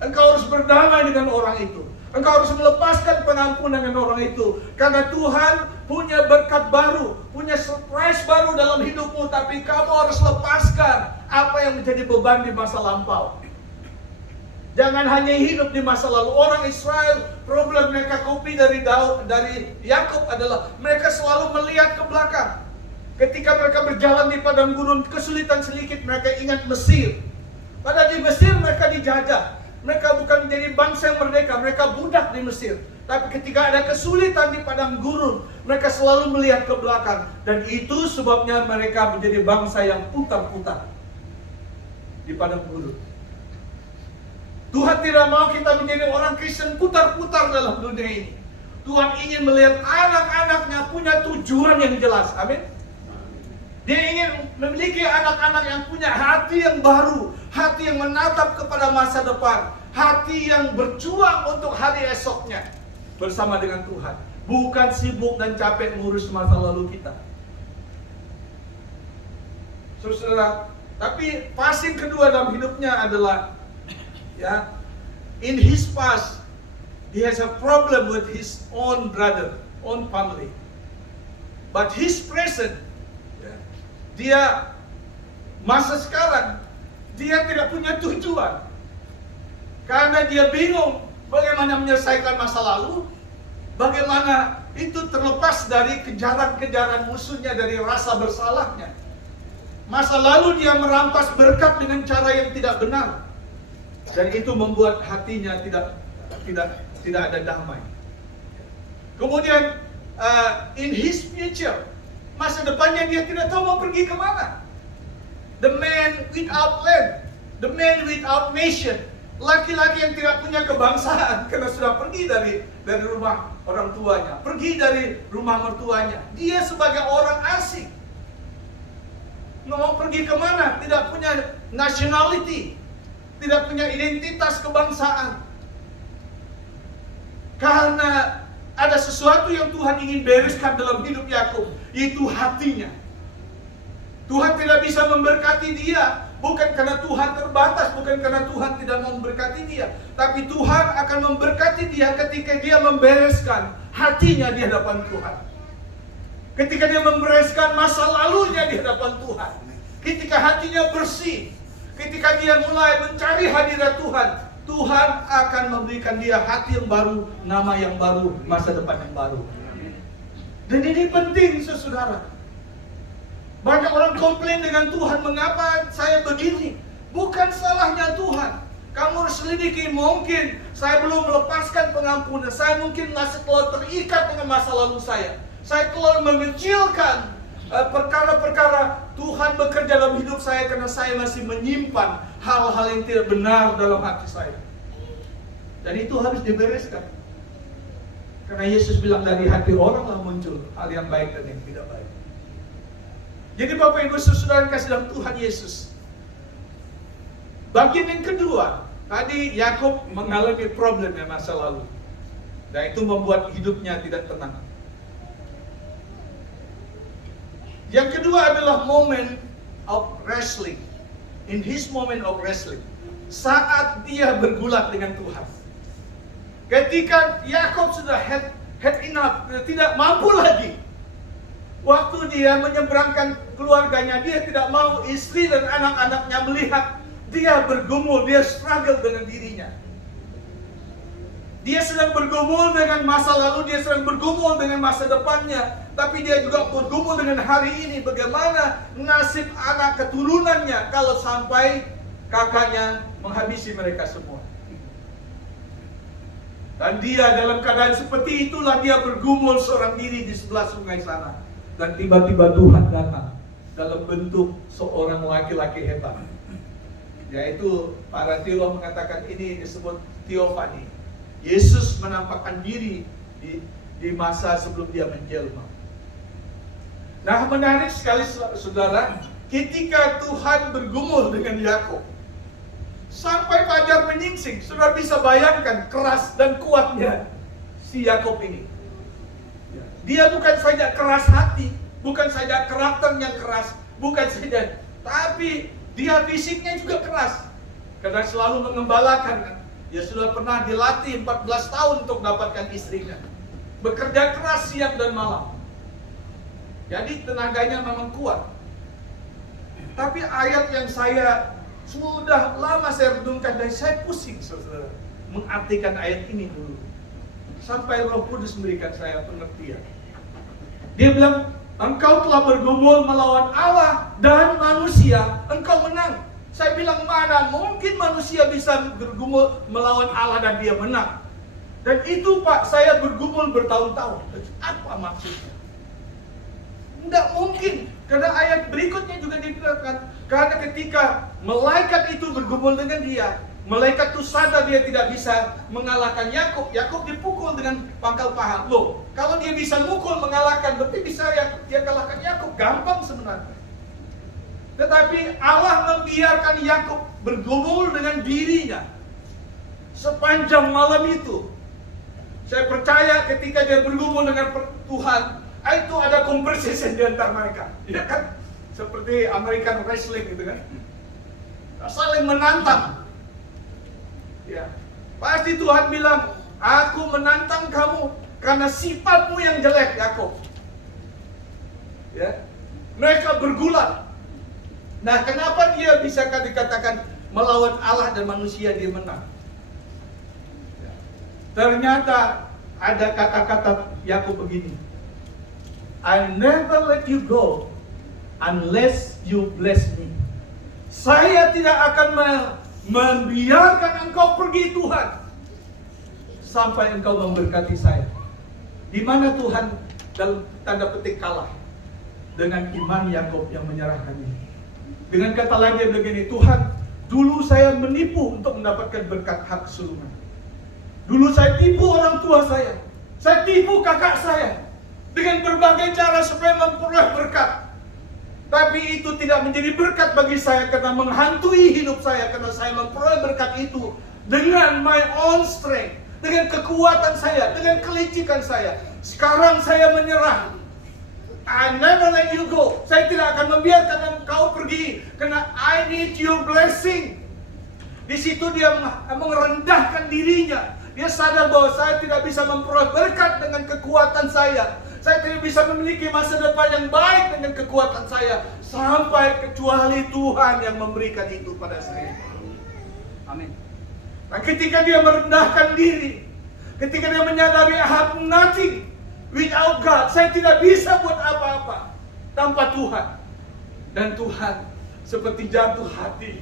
engkau harus berdamai dengan orang itu. Engkau harus melepaskan pengampunan dengan orang itu. Karena Tuhan punya berkat baru, punya surprise baru dalam hidupmu, tapi kamu harus lepaskan apa yang menjadi beban di masa lampau. Jangan hanya hidup di masa lalu. Orang Israel, problem mereka kopi dari Yakub adalah mereka selalu melihat ke belakang. Ketika mereka berjalan di padang gurun, kesulitan sedikit, mereka ingat Mesir. Padahal di Mesir mereka dijajah. Mereka bukan menjadi bangsa yang merdeka, mereka budak di Mesir. Tapi ketika ada kesulitan di padang gurun, mereka selalu melihat ke belakang. Dan itu sebabnya mereka menjadi bangsa yang putar-putar di padang gurun. Tuhan tidak mau kita menjadi orang Kristen putar-putar dalam dunia ini. Tuhan ingin melihat anak-anaknya punya tujuan yang jelas. Amin. Dia ingin memiliki anak-anak yang punya hati yang baru, hati yang menatap kepada masa depan, hati yang berjuang untuk hari esoknya bersama dengan Tuhan. Bukan sibuk dan capek ngurus masa lalu kita. Saudara, tapi fase kedua dalam hidupnya adalah ya, in his past he has a problem with his own brother, own family. But his present, dia masa sekarang dia tidak punya tujuan. Karena dia bingung bagaimana menyelesaikan masa lalu, bagaimana itu terlepas dari kejaran-kejaran musuhnya, dari rasa bersalahnya. Masa lalu dia merampas berkat dengan cara yang tidak benar. Dan itu membuat hatinya tidak ada damai. Kemudian in his future, masa depannya dia tidak tahu mau pergi kemana. The man without land, the man without nation, laki-laki yang tidak punya kebangsaan karena sudah pergi dari rumah orang tuanya, pergi dari rumah mertuanya. Dia sebagai orang asing, mau pergi kemana? Tidak punya nationality, tidak punya identitas kebangsaan. Karena ada sesuatu yang Tuhan ingin bereskan dalam hidup Yakub, yaitu hatinya. Tuhan tidak bisa memberkati dia, bukan karena Tuhan terbatas, bukan karena Tuhan tidak mau memberkati dia, tapi Tuhan akan memberkati dia ketika dia membereskan hatinya di hadapan Tuhan. Ketika dia membereskan masa lalunya di hadapan Tuhan, ketika hatinya bersih, ketika dia mulai mencari hadirat Tuhan, Tuhan akan memberikan dia hati yang baru, nama yang baru, masa depan yang baru. Dan ini penting, saudara. Banyak orang komplain dengan Tuhan, mengapa saya begini? Bukan salahnya Tuhan. Kamu harus selidiki, mungkin saya belum melepaskan pengampunan. Saya mungkin masih terlalu terikat dengan masa lalu saya. Saya terlalu mengecilkan perkara-perkara Tuhan bekerja dalam hidup saya karena saya masih menyimpan hal-hal yang tidak benar dalam hati saya. Dan itu harus dibereskan. Karena Yesus bilang dari hati oranglah muncul hal yang baik dan yang tidak baik. Jadi Bapak Ibu Saudara kasih dalam Tuhan Yesus. Bagian yang kedua, tadi Yakub mengalami problem yang masa lalu. Dan itu membuat hidupnya tidak tenang. Yang kedua adalah moment of wrestling. In his moment of wrestling. Saat dia bergulat dengan Tuhan. Ketika Yakub sudah had enough, tidak mampu lagi. Waktu dia menyeberangkan keluarganya, dia tidak mau istri dan anak-anaknya melihat dia bergumul, dia struggle dengan dirinya. Dia sedang bergumul dengan masa lalu, dia sedang bergumul dengan masa depannya. Tapi dia juga bergumul dengan hari ini, bagaimana nasib anak keturunannya kalau sampai kakaknya menghabisi mereka semua. Dan dia dalam keadaan seperti itulah dia bergumul seorang diri di sebelah sungai sana. Dan tiba-tiba Tuhan datang dalam bentuk seorang laki-laki hebat. Yaitu para teolog mengatakan ini disebut teofani. Yesus menampakkan diri di masa sebelum dia menjelma. Nah, menarik sekali saudara, ketika Tuhan bergumul dengan Yakub sampai fajar menyingsing, saudara bisa bayangkan keras dan kuatnya si Yakub ini. Dia bukan saja keras hati, bukan saja karakternya keras, bukan saja, tapi dia fisiknya juga keras. Karena selalu mengembalakan. Dia sudah pernah dilatih 14 tahun untuk dapatkan istrinya. Bekerja keras siang dan malam. Jadi tenaganya memang kuat. Tapi ayat yang saya sudah lama saya renungkan dan saya pusing, saudara, mengartikan ayat ini dulu. Sampai Roh Kudus memberikan saya pengertian. Dia bilang, engkau telah bergumul melawan Allah dan manusia, engkau menang. Saya bilang, mana mungkin manusia bisa bergumul melawan Allah dan dia menang. Dan itu Pak, saya bergumul bertahun-tahun. Apa maksudnya? Tidak mungkin. Karena ayat berikutnya juga dikatakan, karena ketika malaikat itu bergumul dengan dia, malaikat itu sadar dia tidak bisa mengalahkan Yakub. Yakub dipukul dengan pangkal paha. Loh, kalau dia bisa mukul mengalahkan, berarti bisa dia kalahkan Yakub. Gampang sebenarnya. Tetapi Allah membiarkan Yakub bergumul dengan dirinya sepanjang malam itu. Saya percaya ketika dia bergumul dengan Tuhan, itu ada conversation di antara mereka. Ya kan? Seperti American wrestling gitu kan. Saling menantang. Ya, pasti Tuhan bilang, aku menantang kamu karena sifatmu yang jelek, Yakub. Ya, mereka bergulat. Nah, kenapa dia bisa dikatakan melawan Allah dan manusia dia menang? Ya. Ternyata ada kata-kata Yakub begini, I never let you go unless you bless me. Saya tidak akan membiarkan engkau pergi Tuhan sampai engkau memberkati saya. Di mana Tuhan dalam tanda petik kalah? Dengan iman Yakub yang menyerahkan diri. Dengan kata lain dia begini, Tuhan, dulu saya menipu untuk mendapatkan berkat hak kesulungan. Dulu saya tipu orang tua saya tipu kakak saya dengan berbagai cara supaya memperoleh berkat. Tapi itu tidak menjadi berkat bagi saya karena menghantui hidup saya, karena saya memperoleh berkat itu dengan my own strength, dengan kekuatan saya, dengan kelicikan saya. Sekarang saya menyerah. I never let you go. Saya tidak akan membiarkan engkau pergi karena I need your blessing. Di situ dia merendahkan dirinya. Dia sadar bahwa saya tidak bisa memperoleh berkat dengan kekuatan saya. Saya tidak bisa memiliki masa depan yang baik dengan kekuatan saya sampai kecuali Tuhan yang memberikan itu pada saya. Amin. Nah, ketika dia merendahkan diri, ketika dia menyadari I have nothing without God, saya tidak bisa buat apa-apa tanpa Tuhan. Dan Tuhan seperti jatuh hati.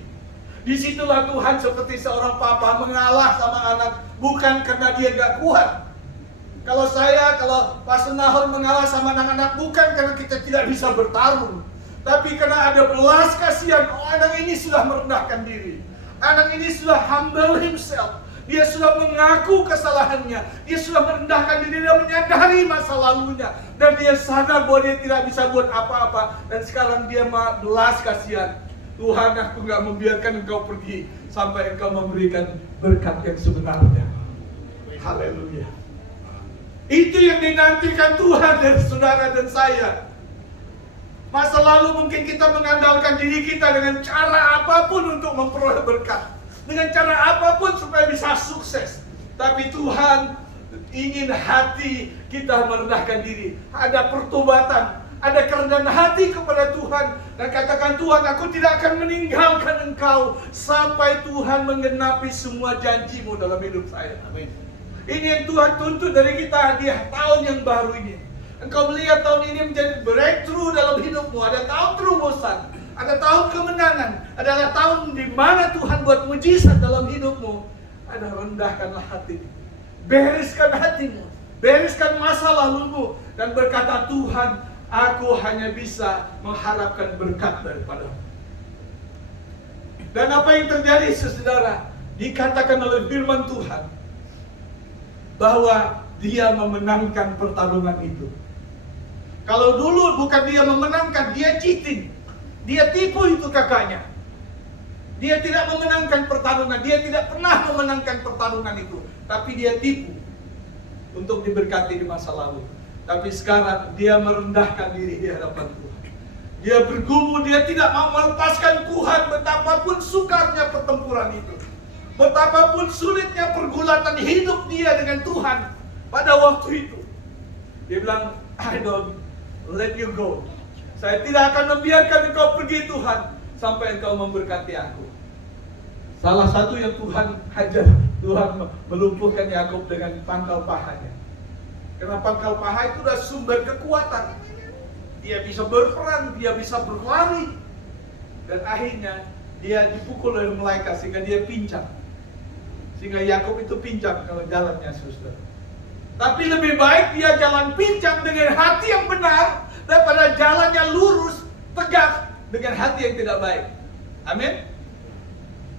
Disitulah Tuhan seperti seorang papa mengalah sama anak, bukan karena dia gak kuat. Kalau Pastor Nahor mengalah sama anak-anak, bukan karena kita tidak bisa bertarung, tapi karena ada belas kasihan. Anak ini sudah merendahkan diri. Anak ini sudah humble himself. Dia sudah mengaku kesalahannya. Dia sudah merendahkan diri. Dia menyadari masa lalunya. Dan dia sadar bahwa dia tidak bisa buat apa-apa. Dan sekarang dia belas kasihan. Tuhan, aku gak membiarkan engkau pergi sampai engkau memberikan berkat yang sebenarnya. Haleluya. Itu yang dinantikan Tuhan dari saudara dan saya. Masa lalu mungkin kita mengandalkan diri kita dengan cara apapun untuk memperoleh berkat, dengan cara apapun supaya bisa sukses. Tapi Tuhan ingin hati kita merendahkan diri. Ada pertobatan, ada kerendahan hati kepada Tuhan. Dan katakan, Tuhan, aku tidak akan meninggalkan engkau sampai Tuhan menggenapi semua janji-Mu dalam hidup saya. Amin. Ini yang Tuhan tuntut dari kita di tahun yang baru ini. Engkau melihat tahun ini menjadi breakthrough dalam hidupmu. Ada tahun terobosan, ada tahun kemenangan, adalah tahun di mana Tuhan buat mujizat dalam hidupmu. Ada rendahkanlah hatimu, bereskan hatimu, bereskan masa lalumu, dan berkata, Tuhan, aku hanya bisa mengharapkan berkat daripadamu. Dan apa yang terjadi, saudara? Dikatakan oleh firman Tuhan bahwa dia memenangkan pertarungan itu. Kalau dulu bukan dia memenangkan, dia cheating. Dia tipu itu kakaknya. Dia tidak memenangkan pertarungan. Dia tidak pernah memenangkan pertarungan itu. Tapi dia tipu untuk diberkati di masa lalu. Tapi sekarang dia merendahkan diri di hadapan Tuhan. Dia bergumul, dia tidak mau melepaskan Tuhan betapapun sukarnya pertempuran itu. Betapapun sulitnya pergulatan hidup dia dengan Tuhan pada waktu itu. Dia bilang, I don't let you go. Saya tidak akan membiarkan engkau pergi Tuhan sampai engkau memberkati aku. Salah satu yang Tuhan hajar, Tuhan melumpuhkan Yakub dengan pangkal pahanya. Karena pangkal paha itu adalah sumber kekuatan. Dia bisa berperang, dia bisa berlari. Dan akhirnya dia dipukul oleh malaikat sehingga dia pincang. Sehingga Yakub itu pincang kalau jalannya, saudara. Tapi lebih baik dia jalan pincang dengan hati yang benar daripada jalannya lurus, tegak dengan hati yang tidak baik. Amin.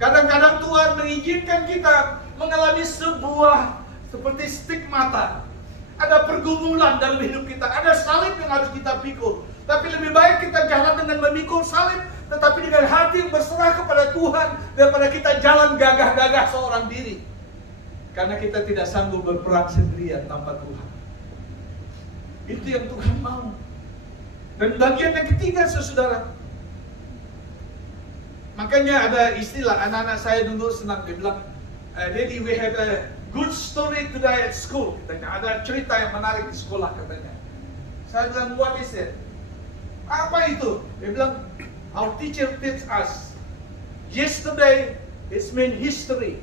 Kadang-kadang Tuhan mengizinkan kita mengalami sebuah seperti stigmata. Ada pergumulan dalam hidup kita, ada salib yang harus kita pikul. Tapi lebih baik kita jalan dengan memikul salib, tetapi dengan hati yang berserah kepada Tuhan, daripada kita jalan gagah-gagah seorang diri. Karena kita tidak sanggup berperang sendirian tanpa Tuhan. Itu yang Tuhan mau. Dan bagian yang ketiga, saudara. Makanya ada istilah, anak-anak saya dulu senang, dia bilang, Daddy, we have a good story today at school. Katanya, ada cerita yang menarik di sekolah, katanya. Saya bilang, what is it? Apa itu? Dia bilang, our teacher teach us, yesterday is mean history.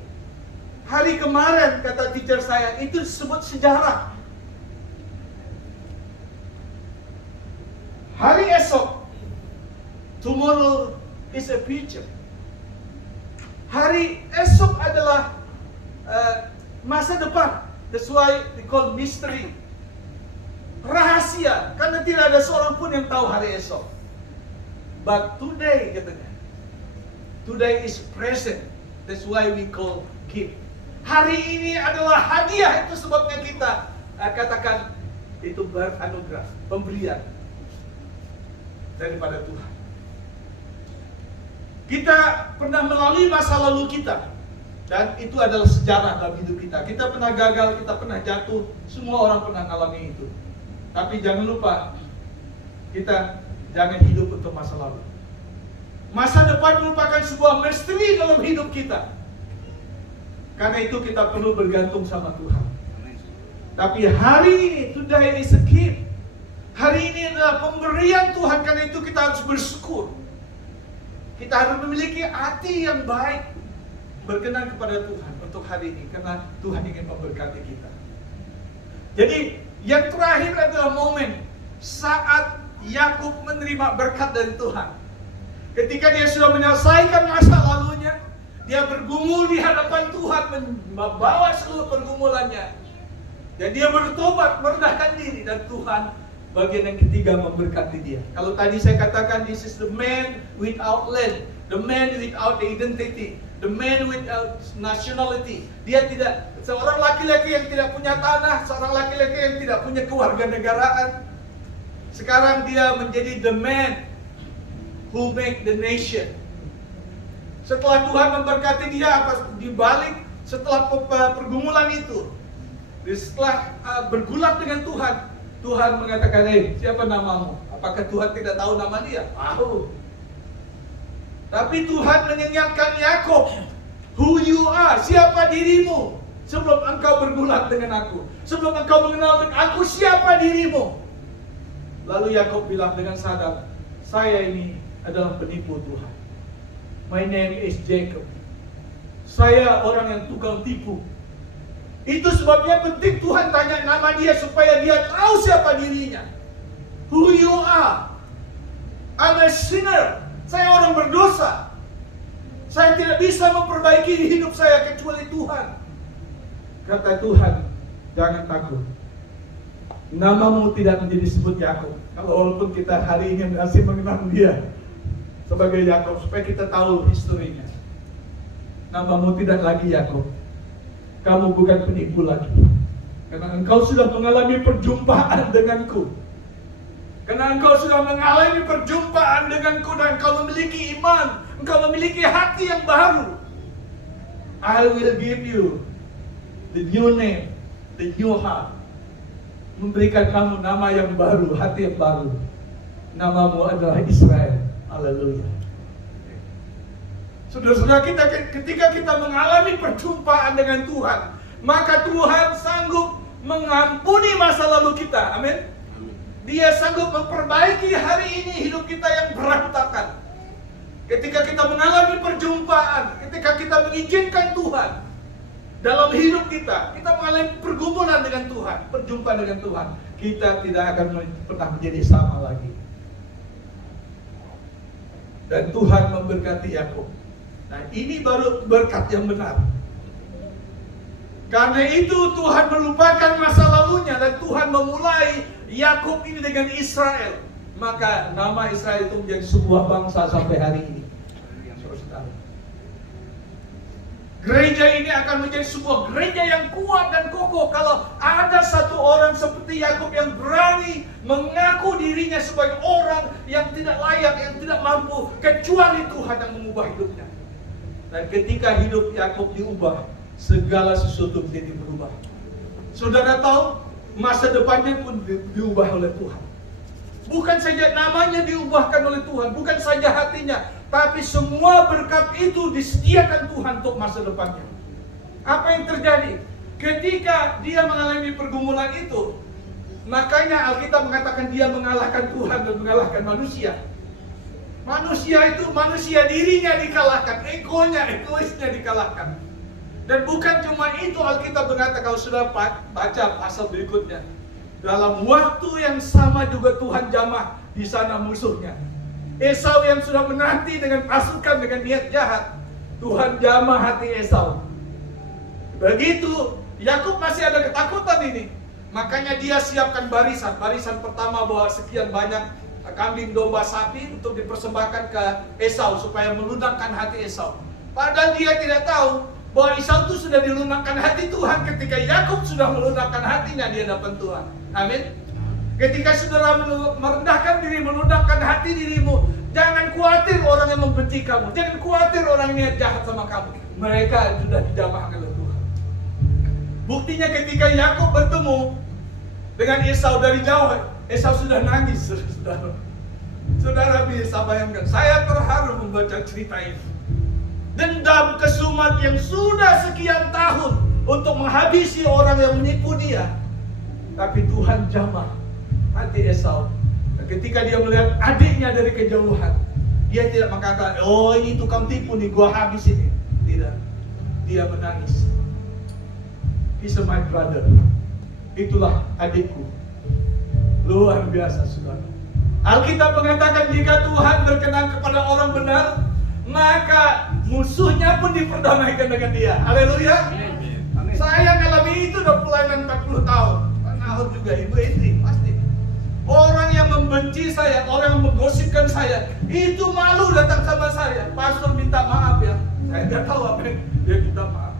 Hari kemarin, kata teacher saya, itu disebut sejarah. Hari esok Tomorrow is a future. Hari esok adalah masa depan. That's why we call mystery. Rahasia, karena tidak ada seorang pun yang tahu hari esok. But today, katanya, today is present. That's why we call gift. Hari ini adalah hadiah, itu sebabnya kita katakan itu beranugerah, pemberian daripada Tuhan. Kita pernah melalui masa lalu kita, dan itu adalah sejarah dalam hidup kita. Kita pernah gagal, kita pernah jatuh, semua orang pernah mengalami itu. Tapi jangan lupa, kita jangan hidup untuk masa lalu. Masa depan merupakan sebuah misteri dalam hidup kita. Karena itu kita perlu bergantung sama Tuhan. Tapi hari ini, today is a gift. Hari ini adalah pemberian Tuhan, karena itu kita harus bersyukur. Kita harus memiliki hati yang baik, berkenan kepada Tuhan untuk hari ini, karena Tuhan ingin memberkati kita. Jadi yang terakhir adalah momen saat Yakub menerima berkat dari Tuhan. Ketika dia sudah menyelesaikan masa lalunya, dia bergumul di hadapan Tuhan, membawa seluruh pergumulannya, dan dia bertobat, merendahkan diri, dan Tuhan bagian yang ketiga memberkati dia. Kalau tadi saya katakan, this is the man without land, the man without identity, the man without nationality. Dia tidak, seorang laki-laki yang tidak punya tanah, seorang laki-laki yang tidak punya kewarganegaraan. Sekarang dia menjadi the man who make the nation. Setelah Tuhan memberkati dia, di balik setelah pergumulan itu, setelah bergulat dengan Tuhan, Tuhan mengatakan, siapa namamu? Apakah Tuhan tidak tahu nama dia? Tahu. Tapi Tuhan mengingatkan Yakub, who you are, siapa dirimu? Sebelum engkau bergulat dengan aku, sebelum engkau mengenal aku, siapa dirimu? Lalu Yakub bilang dengan sadar, saya ini adalah penipu Tuhan. My name is Jacob. Saya orang yang tukang tipu. Itu sebabnya penting Tuhan tanya nama dia, supaya dia tahu siapa dirinya. Who you are. I'm a sinner. Saya orang berdosa. Saya tidak bisa memperbaiki hidup saya kecuali Tuhan. Kata Tuhan, jangan takut. Namamu tidak menjadi disebut Yakub. Kalau walaupun kita hari ini masih mengenal dia sebagai Yakub, supaya kita tahu historinya. Namamu tidak lagi Yakub. Kamu bukan penipu lagi. Karena engkau sudah mengalami perjumpaan denganku. Karena engkau sudah mengalami perjumpaan denganku, dan engkau memiliki iman, engkau memiliki hati yang baru. I will give you the new name, the new heart. Memberikan kamu nama yang baru, hati yang baru. Namamu adalah Israel. Haleluya. Saudara-saudara, ketika kita mengalami perjumpaan dengan Tuhan, maka Tuhan sanggup mengampuni masa lalu kita. Amin. Dia sanggup memperbaiki hari ini hidup kita yang berantakan. Ketika kita mengalami perjumpaan, ketika kita mengizinkan Tuhan dalam hidup kita, kita mengalami pergumulan dengan Tuhan, perjumpaan dengan Tuhan, kita tidak akan pernah menjadi sama lagi. Dan Tuhan memberkati Yakub. Nah, ini baru berkat yang benar. Karena itu Tuhan melupakan masa lalunya, dan Tuhan memulai Yakub ini dengan Israel. Maka nama Israel itu menjadi sebuah bangsa sampai hari ini. Gereja ini akan menjadi sebuah gereja yang kuat dan kokoh kalau ada satu orang seperti Yakub yang berani mengaku dirinya sebagai orang yang tidak layak, yang tidak mampu, kecuali Tuhan yang mengubah hidupnya. Dan ketika hidup Yakub diubah, segala sesuatu menjadi berubah. Saudara tahu, masa depannya pun diubah oleh Tuhan. Bukan saja namanya diubahkan oleh Tuhan, bukan saja hatinya, tapi semua berkat itu disediakan Tuhan untuk masa depannya. Apa yang terjadi? Ketika dia mengalami pergumulan itu, makanya Alkitab mengatakan dia mengalahkan Tuhan dan mengalahkan manusia. Manusia itu, manusia dirinya dikalahkan, egoisnya dikalahkan. Dan bukan cuma itu, Alkitab berkata, kalau sudah baca pasal berikutnya, dalam waktu yang sama juga Tuhan jamah di sana musuhnya. Esau yang sudah menanti dengan pasukan dengan niat jahat, Tuhan jamah hati Esau. Begitu Yakub masih ada ketakutan ini, makanya dia siapkan barisan. Barisan pertama bawa sekian banyak kambing, domba, sapi untuk dipersembahkan ke Esau supaya melunakkan hati Esau. Padahal dia tidak tahu bahwa Esau itu sudah dilunakkan hati Tuhan ketika Yakub sudah melunakkan hatinya di hadapan Tuhan. Amin. Ketika saudara merendahkan diri, melunakkan hati dirimu, jangan khawatir orang yang membenci kamu, jangan khawatir orang yang niat jahat sama kamu. Mereka sudah dijamah oleh Tuhan. Buktinya ketika Yakub bertemu dengan Esau dari jauh, Esau sudah nangis, saudara. Saudara bisa bayangkan, saya terharu membaca cerita ini. Dendam kesumat yang sudah sekian tahun untuk menghabisi orang yang menipu dia, tapi Tuhan jamah hati Esau. Dan ketika dia melihat adiknya dari kejauhan, dia tidak mengatakan, oh ini tukang tipu nih, gua habis ini. Tidak. Dia menangis. He's my brother. Itulah adikku. Luar biasa, saudara. Alkitab mengatakan jika Tuhan berkenan kepada orang benar, maka musuhnya pun diperdamaikan dengan dia. Haleluya. Saya ngalami itu udah pelayanan 40 tahun. Tahun juga Ibu Indri, pasti. Orang yang membenci saya, orang yang menggosipkan saya, itu malu datang sama saya. Pastor minta maaf ya. Saya nggak tahu apa yang dia minta maaf.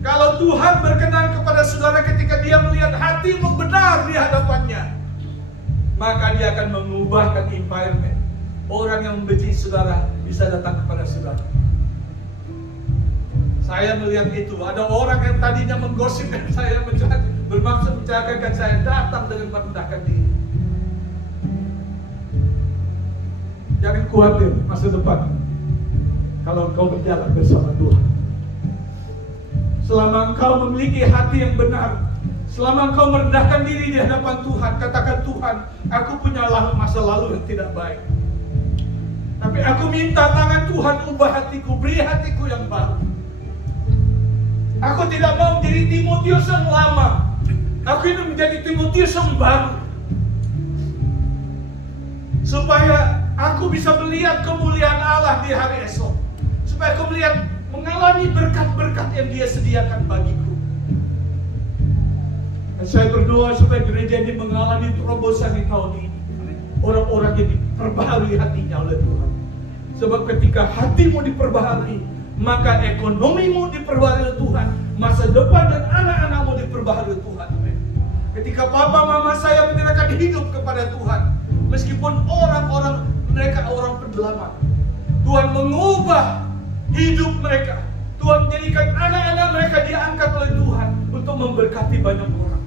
Kalau Tuhan berkenan kepada saudara ketika dia melihat hatimu benar di hadapannya, maka dia akan mengubahkan environment. Orang yang membenci saudara bisa datang kepada saudara. Saya melihat itu, ada orang yang tadinya menggosipkan saya, bermaksud mencelakakan saya, datang dengan merendahkan diri. Jangan khawatir masa depan kalau engkau berjalan bersama Tuhan. Selama engkau memiliki hati yang benar, selama engkau merendahkan diri di hadapan Tuhan, katakan, Tuhan, aku punya masa lalu yang tidak baik, tapi aku minta tangan Tuhan ubah hatiku, beri hatiku yang baru. Aku tidak mau menjadi Timotius yang lama. Aku ingin menjadi Timotius yang baru, supaya aku bisa melihat kemuliaan Allah di hari esok, supaya aku melihat mengalami berkat-berkat yang Dia sediakan bagiku. Dan saya berdoa supaya gereja ini mengalami terobosan di tahun ini. Orang-orang yang diperbaharui hatinya oleh Tuhan. Sebab ketika hatimu diperbaharui, maka ekonomimu diperbaharui Tuhan, masa depan dan anak-anakmu diperbaharui Tuhan. Ketika papa mama saya menyerahkan hidup kepada Tuhan, meskipun orang-orang mereka orang pedalaman, Tuhan mengubah hidup mereka. Tuhan menjadikan anak-anak mereka diangkat oleh Tuhan untuk memberkati banyak orang.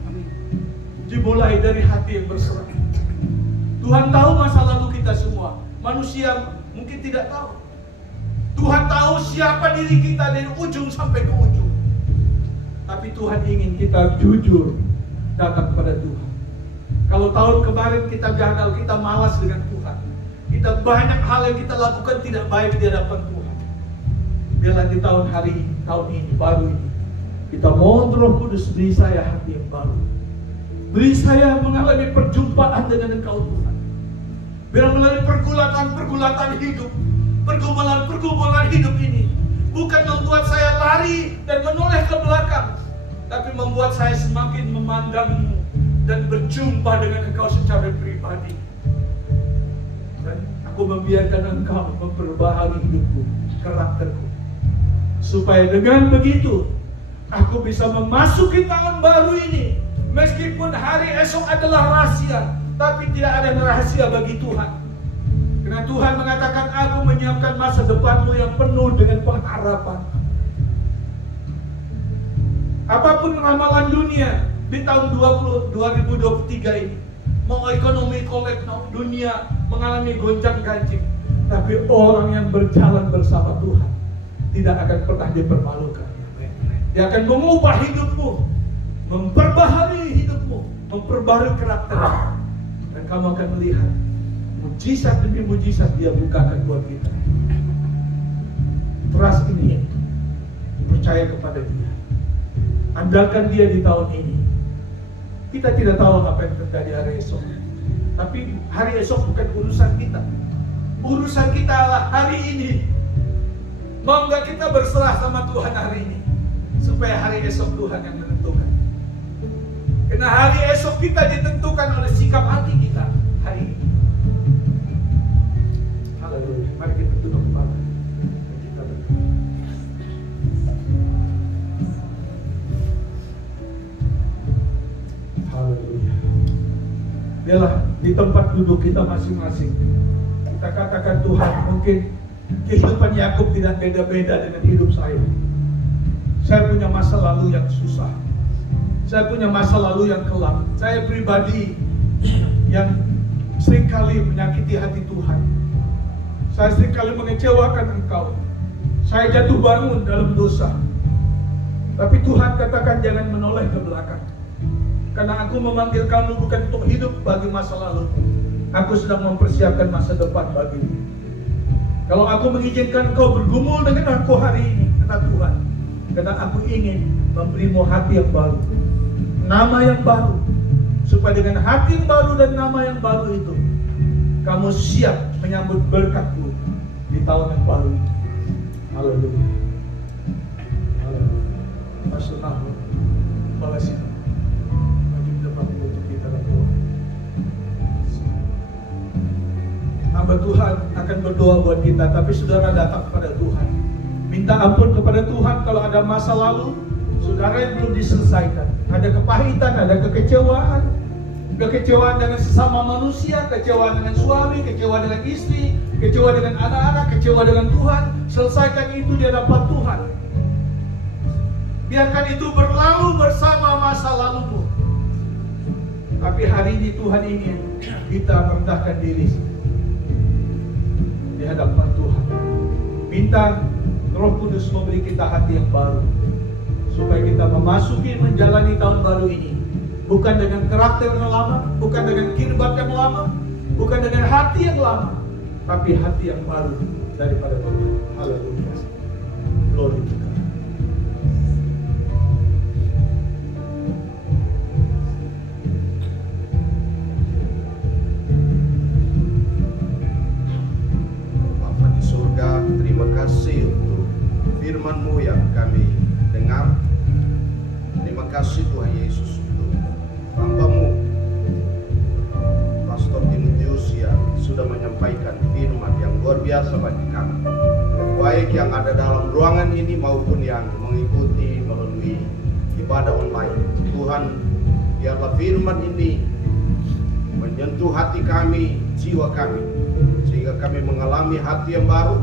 Dimulai dari hati yang berserah. Tuhan tahu masa lalu kita semua. Manusia mungkin tidak tahu. Tuhan tahu siapa diri kita dari ujung sampai ke ujung. Tapi Tuhan ingin kita jujur datang kepada Tuhan. Kalau tahun kemarin kita gagal, kita malas dengan Tuhan, kita banyak hal yang kita lakukan tidak baik di hadapan Tuhan. Biarlah di tahun ini, baru ini, kita mohon Roh Kudus, beri saya hati yang baru. Beri saya mengalami perjumpaan dengan Engkau Tuhan. Biar melalui pergulatan hidup, pergumulan hidup ini bukan membuat saya lari dan menoleh ke belakang, tapi membuat saya semakin memandangmu dan berjumpa dengan Engkau secara pribadi. Dan aku membiarkan Engkau memperbaharui hidupku, karakterku, supaya dengan begitu aku bisa memasuki tahun baru ini. Meskipun hari esok adalah rahasia, tapi tidak ada yang rahasia bagi Tuhan. Karena Tuhan mengatakan, aku menyiapkan masa depanmu yang penuh dengan pengharapan. Apapun ramalan dunia di tahun 2023 ini, mau ekonomi kolek, dunia mengalami gonjang-ganjing, tapi orang yang berjalan bersama Tuhan tidak akan pernah dipermalukan. Dia akan mengubah hidupmu, memperbaharui hidupmu, memperbaharui karaktermu, dan kamu akan melihat mujizat demi mujizat Dia bukakan buat kita. Trust in Him, percaya kepada Dia, andalkan Dia di tahun ini. Kita tidak tahu apa yang terjadi hari esok. Tapi hari esok bukan urusan kita. Urusan kita adalah hari ini. Mau nggak kita berserah sama Tuhan hari ini, supaya hari esok Tuhan yang menentukan. Karena hari esok kita ditentukan oleh sikap hati kita hari ini. Haleluya. Mari kita tunduk kepala. Kita berdoa. Haleluya. Biarlah di tempat duduk kita masing-masing, kita katakan, Tuhan, mungkin kehidupan Yakub tidak beda-beda dengan hidup saya. Saya punya masa lalu yang susah. Saya punya masa lalu yang kelam. Saya pribadi yang seringkali menyakiti hati Tuhan. Saya seringkali mengecewakan Engkau. Saya jatuh bangun dalam dosa. Tapi Tuhan katakan jangan menoleh ke belakang. Karena aku memanggil kamu bukan untuk hidup bagi masa lalu. Aku sedang mempersiapkan masa depan bagimu. Kalau aku mengizinkan kau bergumul dengan aku hari ini, kata Tuhan, karena aku ingin memberimu hati yang baru, nama yang baru, supaya dengan hati yang baru dan nama yang baru itu, kamu siap menyambut berkat-Ku di tahun yang baru ini. Haleluya. Haleluya. Pastor Nahur, balas itu. Maju di depan untuk kita berdoa. Hamba Tuhan akan berdoa buat kita, tapi saudara datang kepada Tuhan. Minta ampun kepada Tuhan kalau ada masa lalu saudara yang belum diselesaikan. Ada kepahitan, ada kekecewaan. Kekecewaan dengan sesama manusia, kecewa dengan suami, kecewa dengan istri, kecewa dengan anak-anak, kecewa dengan Tuhan. Selesaikan itu di hadapan Tuhan. Biarkan itu berlalu bersama masa lalumu. Tapi hari ini Tuhan ingin kita merendahkan diri di hadapan Tuhan. Minta Roh Kudus memberi kita hati yang baru, supaya kita memasuki menjalani tahun baru ini bukan dengan karakter yang lama, bukan dengan kirbat yang lama, bukan dengan hati yang lama, tapi hati yang baru daripada Tuhan. Haleluya. Glory to God. Bapa di surga, terima kasih untuk firman-Mu yang kami dengar. Terima kasih Tuhan Yesus untuk hamba-Mu Pastor Timotius yang sudah menyampaikan firman yang luar biasa bagi kami, baik yang ada dalam ruangan ini maupun yang mengikuti melalui ibadah online. Tuhan, biarlah firman ini menyentuh hati kami, jiwa kami, sehingga kami mengalami hati yang baru,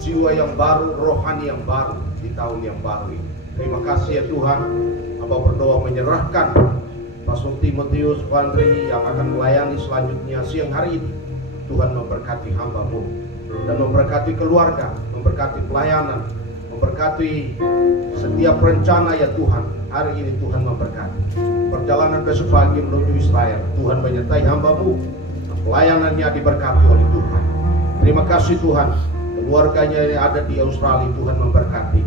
jiwa yang baru, rohani yang baru di tahun yang baru ini. Terima kasih ya Tuhan. Hamba berdoa menyerahkan Pastor Timotius Vandri yang akan melayani selanjutnya siang hari ini. Tuhan memberkati hamba-Mu dan memberkati keluarga, memberkati pelayanan, memberkati setiap rencana ya Tuhan. Hari ini Tuhan memberkati perjalanan besok pagi menuju Israel. Tuhan menyertai hamba-Mu, pelayanannya diberkati oleh Tuhan. Terima kasih Tuhan. Keluarganya yang ada di Australia, Tuhan memberkati.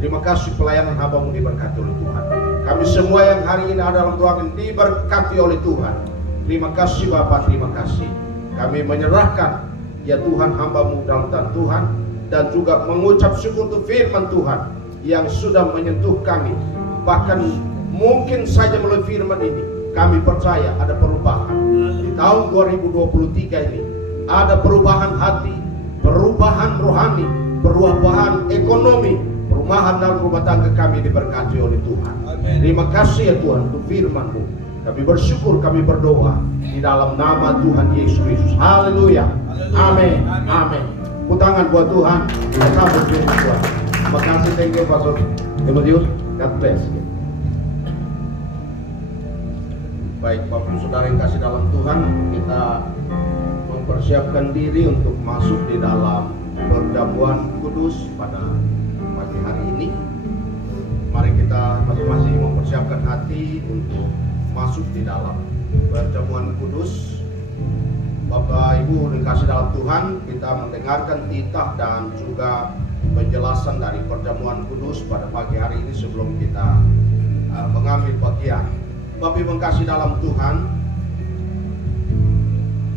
Terima kasih pelayanan hamba-Mu diberkati oleh Tuhan. Kami semua yang hari ini ada dalam ruangan diberkati oleh Tuhan. Terima kasih Bapa, terima kasih. Kami menyerahkan ya Tuhan hamba-Mu dalam tangan Tuhan, dan juga mengucap syukur untuk firman Tuhan yang sudah menyentuh kami. Bahkan mungkin saja melalui firman ini kami percaya ada perubahan di tahun 2023 ini. Ada perubahan hati, perubahan rohani, perubahan ekonomi, perubahan dalam rumah tangga kami diberkati oleh Tuhan. Amen. Terima kasih ya Tuhan untuk firman-Mu. Kami bersyukur, kami berdoa di dalam nama Tuhan Yesus Kristus. Haleluya. Amin. Amin. Tangan buat Tuhan. Kita sambut firman Tuhan. Terima kasih, thank you Pastor Timotius. God bless. Baik Bapak Saudara yang kasih dalam Tuhan, kita mempersiapkan diri untuk masuk di dalam perjamuan kudus pada pagi hari ini. Mari kita masing-masing mempersiapkan hati untuk masuk di dalam perjamuan kudus. Bapak Ibu yang kasih dalam Tuhan, kita mendengarkan titah dan juga penjelasan dari perjamuan kudus pada pagi hari ini sebelum kita mengambil bagian. Bapak Ibu yang kasih dalam Tuhan,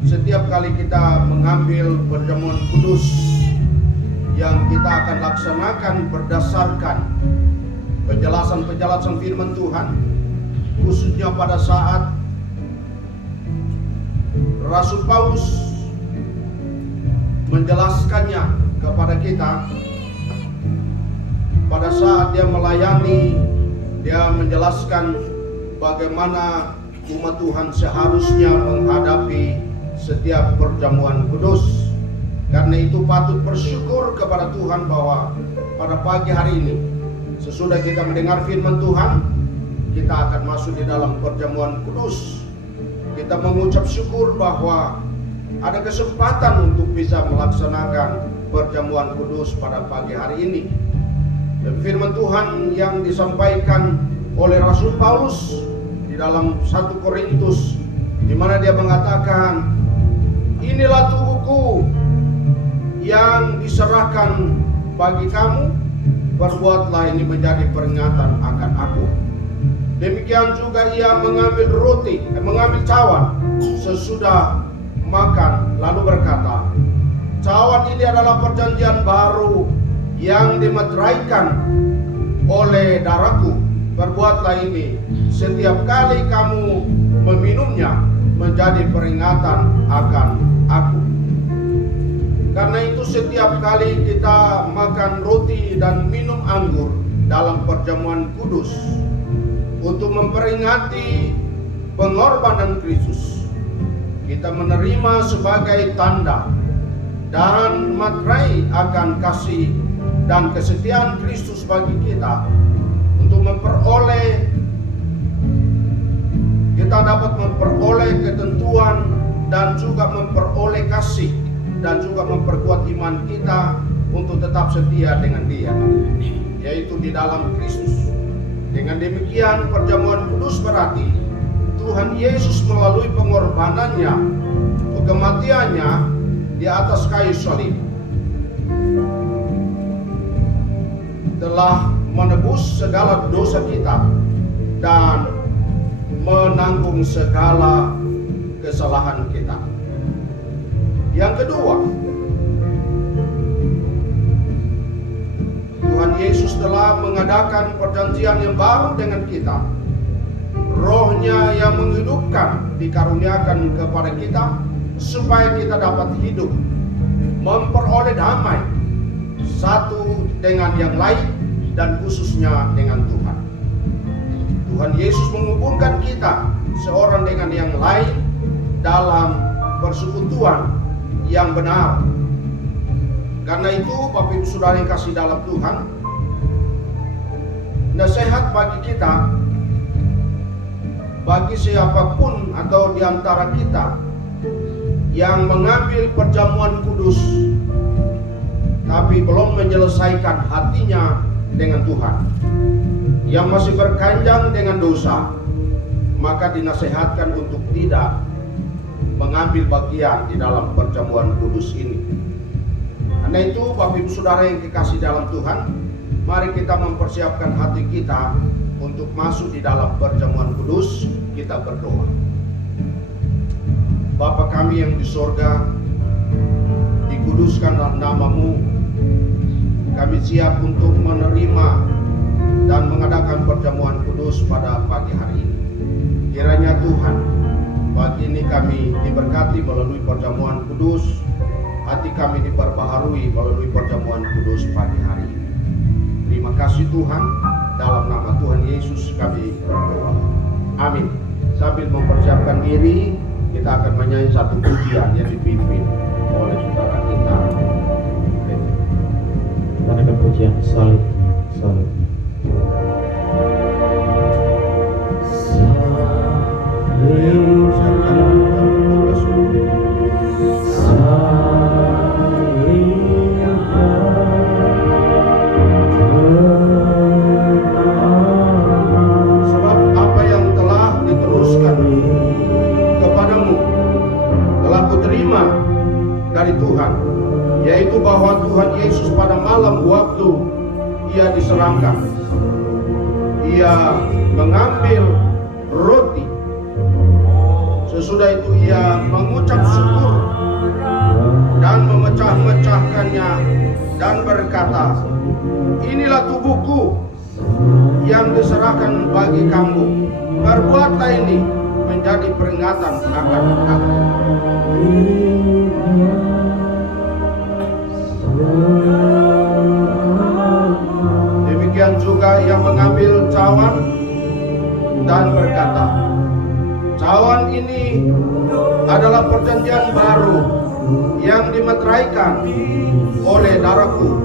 setiap kali kita mengambil perjamuan kudus yang kita akan laksanakan berdasarkan penjelasan-penjelasan firman Tuhan, khususnya pada saat Rasul Paulus menjelaskannya kepada kita. Pada saat dia melayani, dia menjelaskan bagaimana umat Tuhan seharusnya menghadapi setiap perjamuan kudus. Karena itu patut bersyukur kepada Tuhan bahwa pada pagi hari ini, sesudah kita mendengar firman Tuhan, kita akan masuk di dalam perjamuan kudus. Kita mengucap syukur bahwa ada kesempatan untuk bisa melaksanakan perjamuan kudus pada pagi hari ini. Dan firman Tuhan yang disampaikan oleh Rasul Paulus di dalam 1 Korintus, di mana dia mengatakan, inilah tubuhku yang diserahkan bagi kamu, perbuatlah ini menjadi peringatan akan aku. Demikian juga ia mengambil cawan sesudah makan, lalu berkata, cawan ini adalah perjanjian baru yang dimeteraikan oleh darahku. Perbuatlah ini setiap kali kamu meminumnya menjadi peringatan akan aku. Karena itu setiap kali kita makan roti dan minum anggur dalam perjamuan kudus untuk memperingati pengorbanan Kristus, kita menerima sebagai tanda dan materai akan kasih dan kesetiaan Kristus bagi kita, untuk kita dapat memperoleh ketentuan dan juga memperoleh kasih dan juga memperkuat iman kita untuk tetap setia dengan Dia, yaitu di dalam Kristus. Dengan demikian perjamuan kudus berarti Tuhan Yesus melalui pengorbanannya, kematiannya di atas kayu salib telah menebus segala dosa kita dan menanggung segala kesalahan kita. Yang kedua, Tuhan Yesus telah mengadakan perjanjian yang baru dengan kita. Roh-Nya yang menghidupkan dikaruniakan kepada kita supaya kita dapat hidup, memperoleh damai satu dengan yang lain dan khususnya dengan Tuhan. Tuhan Yesus menghubungkan kita seorang dengan yang lain dalam persekutuan yang benar. Karena itu Bapak Ibu Saudara yang kasih dalam Tuhan, nasihat bagi kita, bagi siapapun atau di antara kita yang mengambil perjamuan kudus tapi belum menyelesaikan hatinya dengan Tuhan, yang masih berkanjang dengan dosa, maka dinasihatkan untuk tidak mengambil bagian di dalam perjamuan kudus ini. Karena itu Bapak Ibu Saudara yang dikasih dalam Tuhan, mari kita mempersiapkan hati kita untuk masuk di dalam perjamuan kudus. Kita berdoa. Bapa kami yang di sorga, dikuduskanlah nama-Mu. Kami siap untuk menerima dan mengadakan perjamuan kudus pada pagi hari ini. Kiranya Tuhan, pagi ini kami diberkati melalui perjamuan kudus, hati kami diperbaharui melalui perjamuan kudus pagi hari ini. Terima kasih Tuhan, dalam nama Tuhan Yesus kami berdoa. Amin. Sambil mempersiapkan diri, kita akan menyanyi satu pujian yang dipimpin oleh saudara kita. Dan akan pujian salib. Sebab apa yang telah diteruskan kepadamu telah kuterima dari Tuhan, yaitu bahwa Tuhan Yesus pada malam waktu Ia diserahkan, Ia mengambil roti sesudah Sesudah itu ia mengucap syukur dan memecah-mecahkannya dan berkata, inilah tubuhku yang diserahkan bagi kamu. Perbuatlah ini menjadi peringatan akan aku. Demikian juga ia mengambil cawan dan berkata, cawan ini adalah perjanjian baru yang dimeteraikan oleh darahku.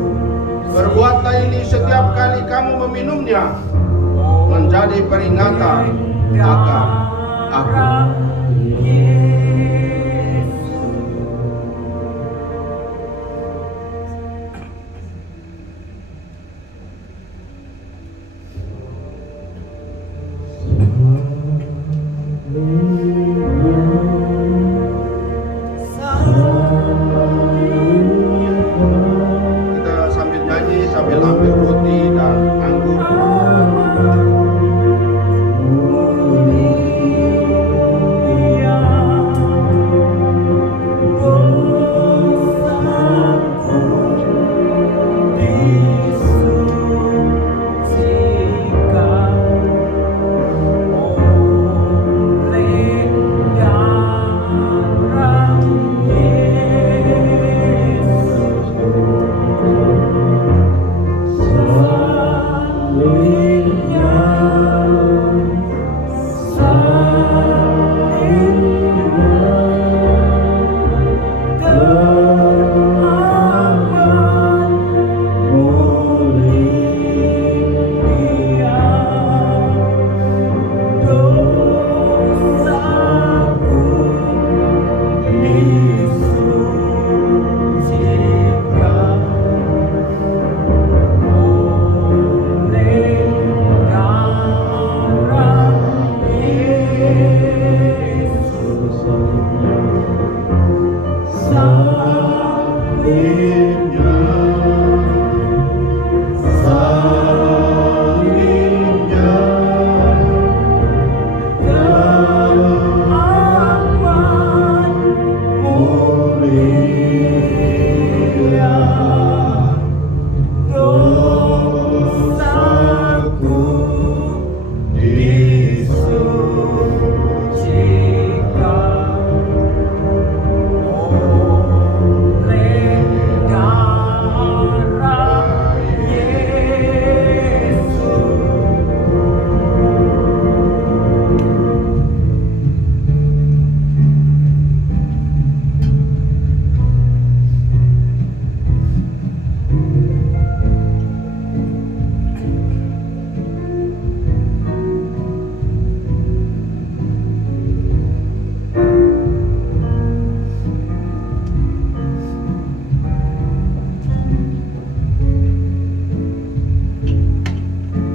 Perbuatlah ini setiap kali kamu meminumnya menjadi peringatan akan aku. Kita sambil nyanyi, sambil ambil roti dan anggur.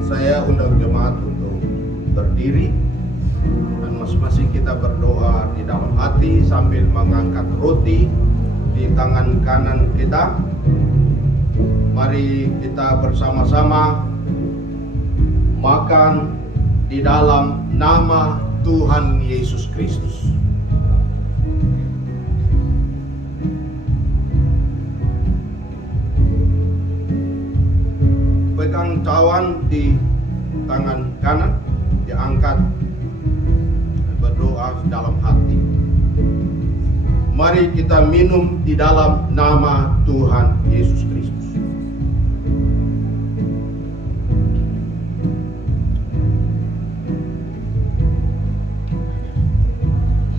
Saya undang jemaat untuk berdiri dan masing-masing kita berdoa di dalam hati sambil mengangkat roti di tangan kanan kita. Mari kita bersama-sama makan di dalam nama Tuhan Yesus Kristus. Pegang cawan di tangan kanan, diangkat, berdoa dalam hati. Mari kita minum di dalam nama Tuhan Yesus Kristus.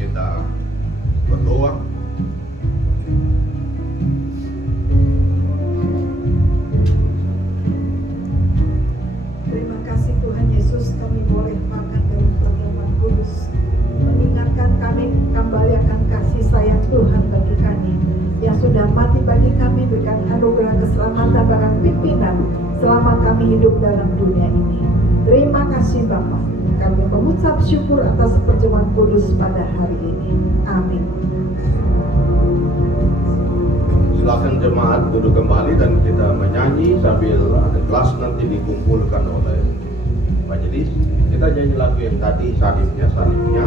Kita berdoa. Terima kasih Tuhan Yesus, kami boleh makan dari perjamuan kudus, mengingatkan kami kembali akan kasih sayang Tuhan bagi kami yang sudah mati bagi kami, berikan anugerah keselamatan bahkan pimpinan selama kami hidup dalam dunia ini. Terima kasih Bapa, kami mengucap syukur atas perjamuan kudus pada hari ini. Amin. Silakan jemaat duduk kembali dan kita menyanyi sambil ada kelas nanti dikumpulkan oleh majelis. Kita nyanyi lagu yang tadi, salibnya.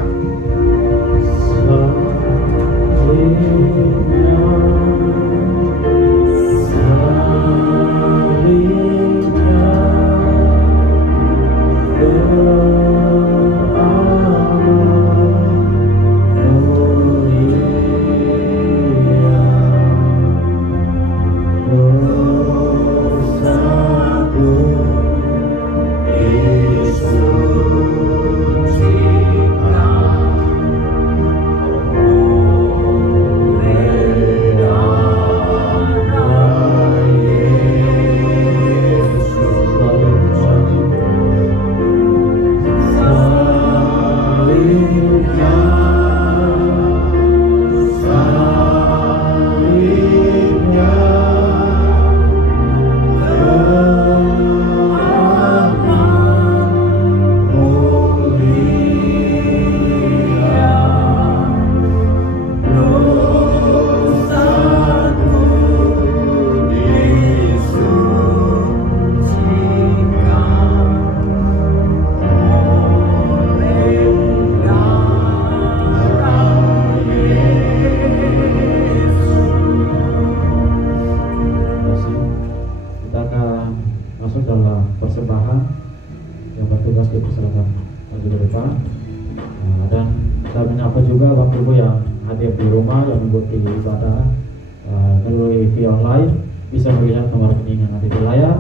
apa juga Bapak Ibu yang hadir di rumah yang mengikuti ibadah melalui via online bisa melihat nomor rekening yang ada di layar,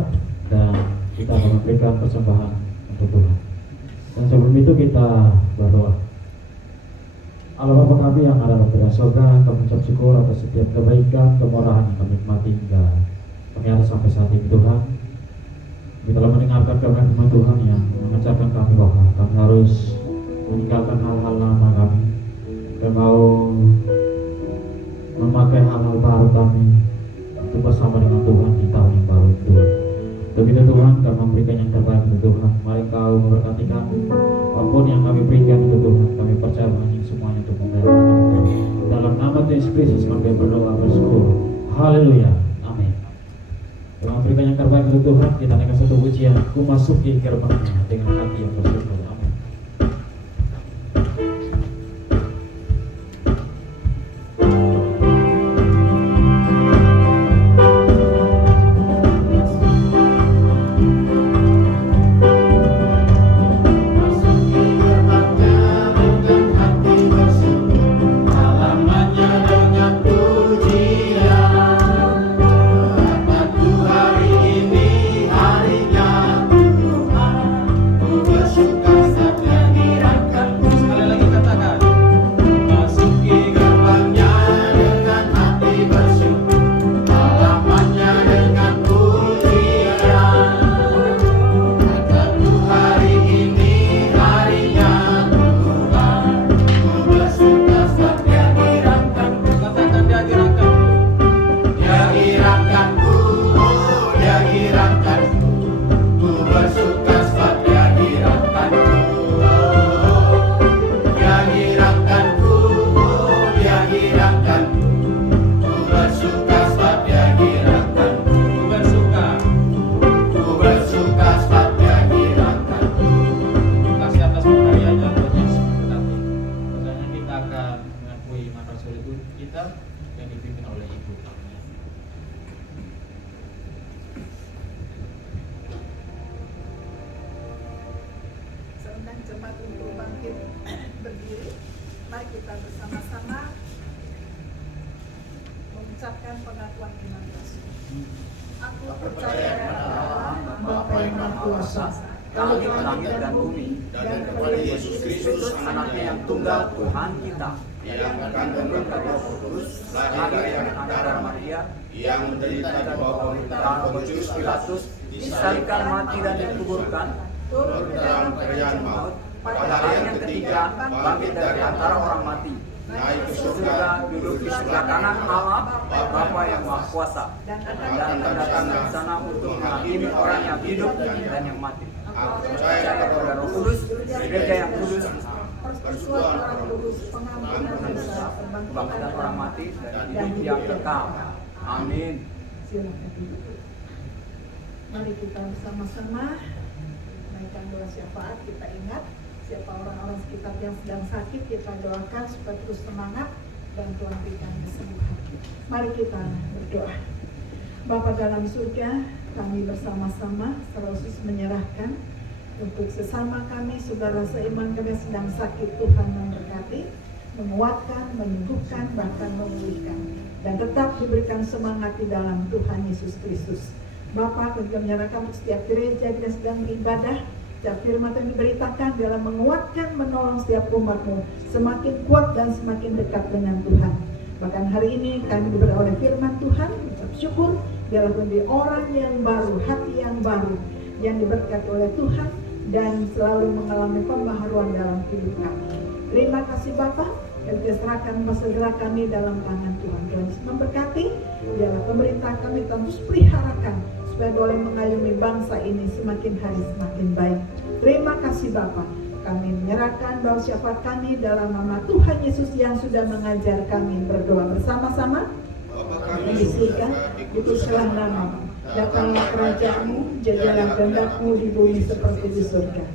dan kita akan memberikan persembahan untuk Tuhan. Dan sebelum itu kita berdoa. Allah Bapa kami yang ada dalam surga, kami ucap syukur atas setiap kebaikan, kemurahan yang kami nikmati hingga kami ada sampai saat ini Tuhan. Kami telah mendengarkan firman Tuhan yang mengajarkan kami bahwa kami harus meninggalkan hal-hal lama kami dan mau memakai hal-hal baru kami untuk bersama dengan Tuhan di tahun yang baru itu Tuhan. Begitu Tuhan, kami memberikan yang terbaik untuk Tuhan. Mari Kau memberkati kami, apapun yang kami berikan untuk Tuhan, kami percaya bahwa ini semuanya untuk memuliakan Tuhan. Dalam nama Tuhan Yesus Kristus kami berdoa bersyukur. Haleluya. Amin. Kami memberikan yang terbaik untuk Tuhan. Kita naikkan satu pujian, ku masuki gerbangnya dengan hati yang bersyukur. Amin. Jemaat untuk bangkit berdiri. Mari kita bersama-sama mengucapkan pengakuan iman Rasul. Aku percaya kepada Allah, Bapa yang Maha Kuasa, langit dan bumi, dan kepada Yesus Kristus, Anaknya yang tunggal, Tuhan kita, yang mengandung Roh Kudus, lahir dari darah Maria, yang menderita di bawah pemerintahan Pontius Pilatus, disalibkan, mati dan dikuburkan, turun ke dalam kerajaan maut, pada hari yang ketiga bangkit dari antara orang mati, naik ke surga, duduk di sebelah kanan Allah Bapa yang Maha Kuasa, dan akan datang ke sana untuk menghakimi orang yang hidup dan yang mati. Aku percaya kepada Roh Kudus, gereja yang kudus, persekutuan orang kudus, pengampunan dosa, kebangkitan orang mati, dan hidup yang kekal. Amin. Silakan duduk. Mari kita bersama-sama naikkan doa syafaat. Kita ingat siapa orang-orang sekitar yang sedang sakit, kita doakan supaya terus semangat dan Tuhan berikan kesembuhan. Mari kita berdoa. Bapa dalam surga, kami bersama-sama terus menyerahkan untuk sesama kami, saudara seiman kami yang sedang sakit. Tuhan memberkati, menguatkan, menyembuhkan, bahkan memulihkan, dan tetap diberikan semangat di dalam Tuhan Yesus Kristus. Bapa, kami menyerahkan untuk setiap gereja kita sedang beribadah. Setiap firman yang diberitakan dalam menguatkan, menolong setiap umat-Mu semakin kuat dan semakin dekat dengan Tuhan. Bahkan hari ini kami diberi oleh firman Tuhan, ucap syukur, biarlah menjadi orang yang baru, hati yang baru, yang diberkati oleh Tuhan dan selalu mengalami pembaharuan dalam hidup kami. Terima kasih Bapa, dan kita serahkan masa gerak kami dalam tangan Tuhan. Tuhan Yesus memberkati, biarlah pemerintah kami terus peliharakan supaya boleh mengayomi bangsa ini semakin hari semakin baik. Terima kasih Bapa. Kami menyerahkan doa syafaat kami dalam nama Tuhan Yesus yang sudah mengajar kami berdoa bersama-sama. Bisikan, dikuduskanlah namamu, datanglah kerajaan-Mu, jadilah kehendak-Mu di bumi seperti di surga.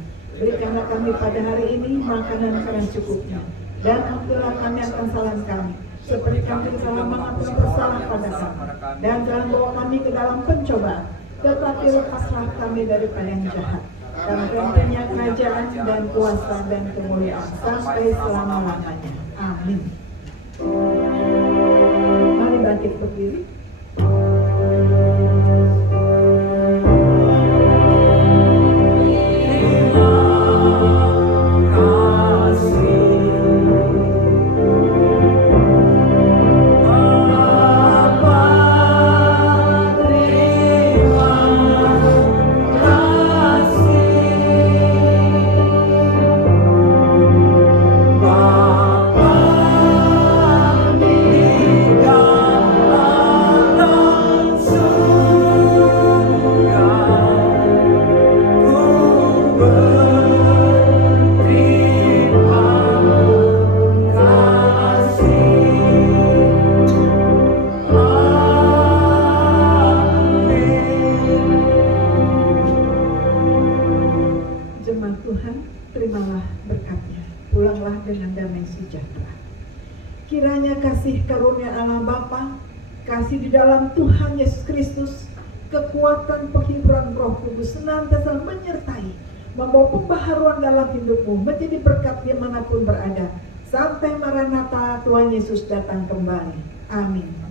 Berikanlah kami pada hari ini makanan kami cukupnya, dan ampunilah kami akan kesalahan kami, seperti kami telah mengampuni bersalah pada kami, dan jangan bawa kami ke dalam pencobaan, tetapi lepaslah kami daripada yang jahat. Dan Tuhan kerajaan dan kuasa dan kemuliaan sampai selama-lamanya. sejahtera. Kiranya kasih karunia Allah Bapa, kasih di dalam Tuhan Yesus Kristus, kekuatan penghiburan Roh Kudus senantiasa menyertai, membawa pembaharuan dalam hidupmu, menjadi berkat dimanapun berada, sampai Maranatha Tuhan Yesus datang kembali. Amin.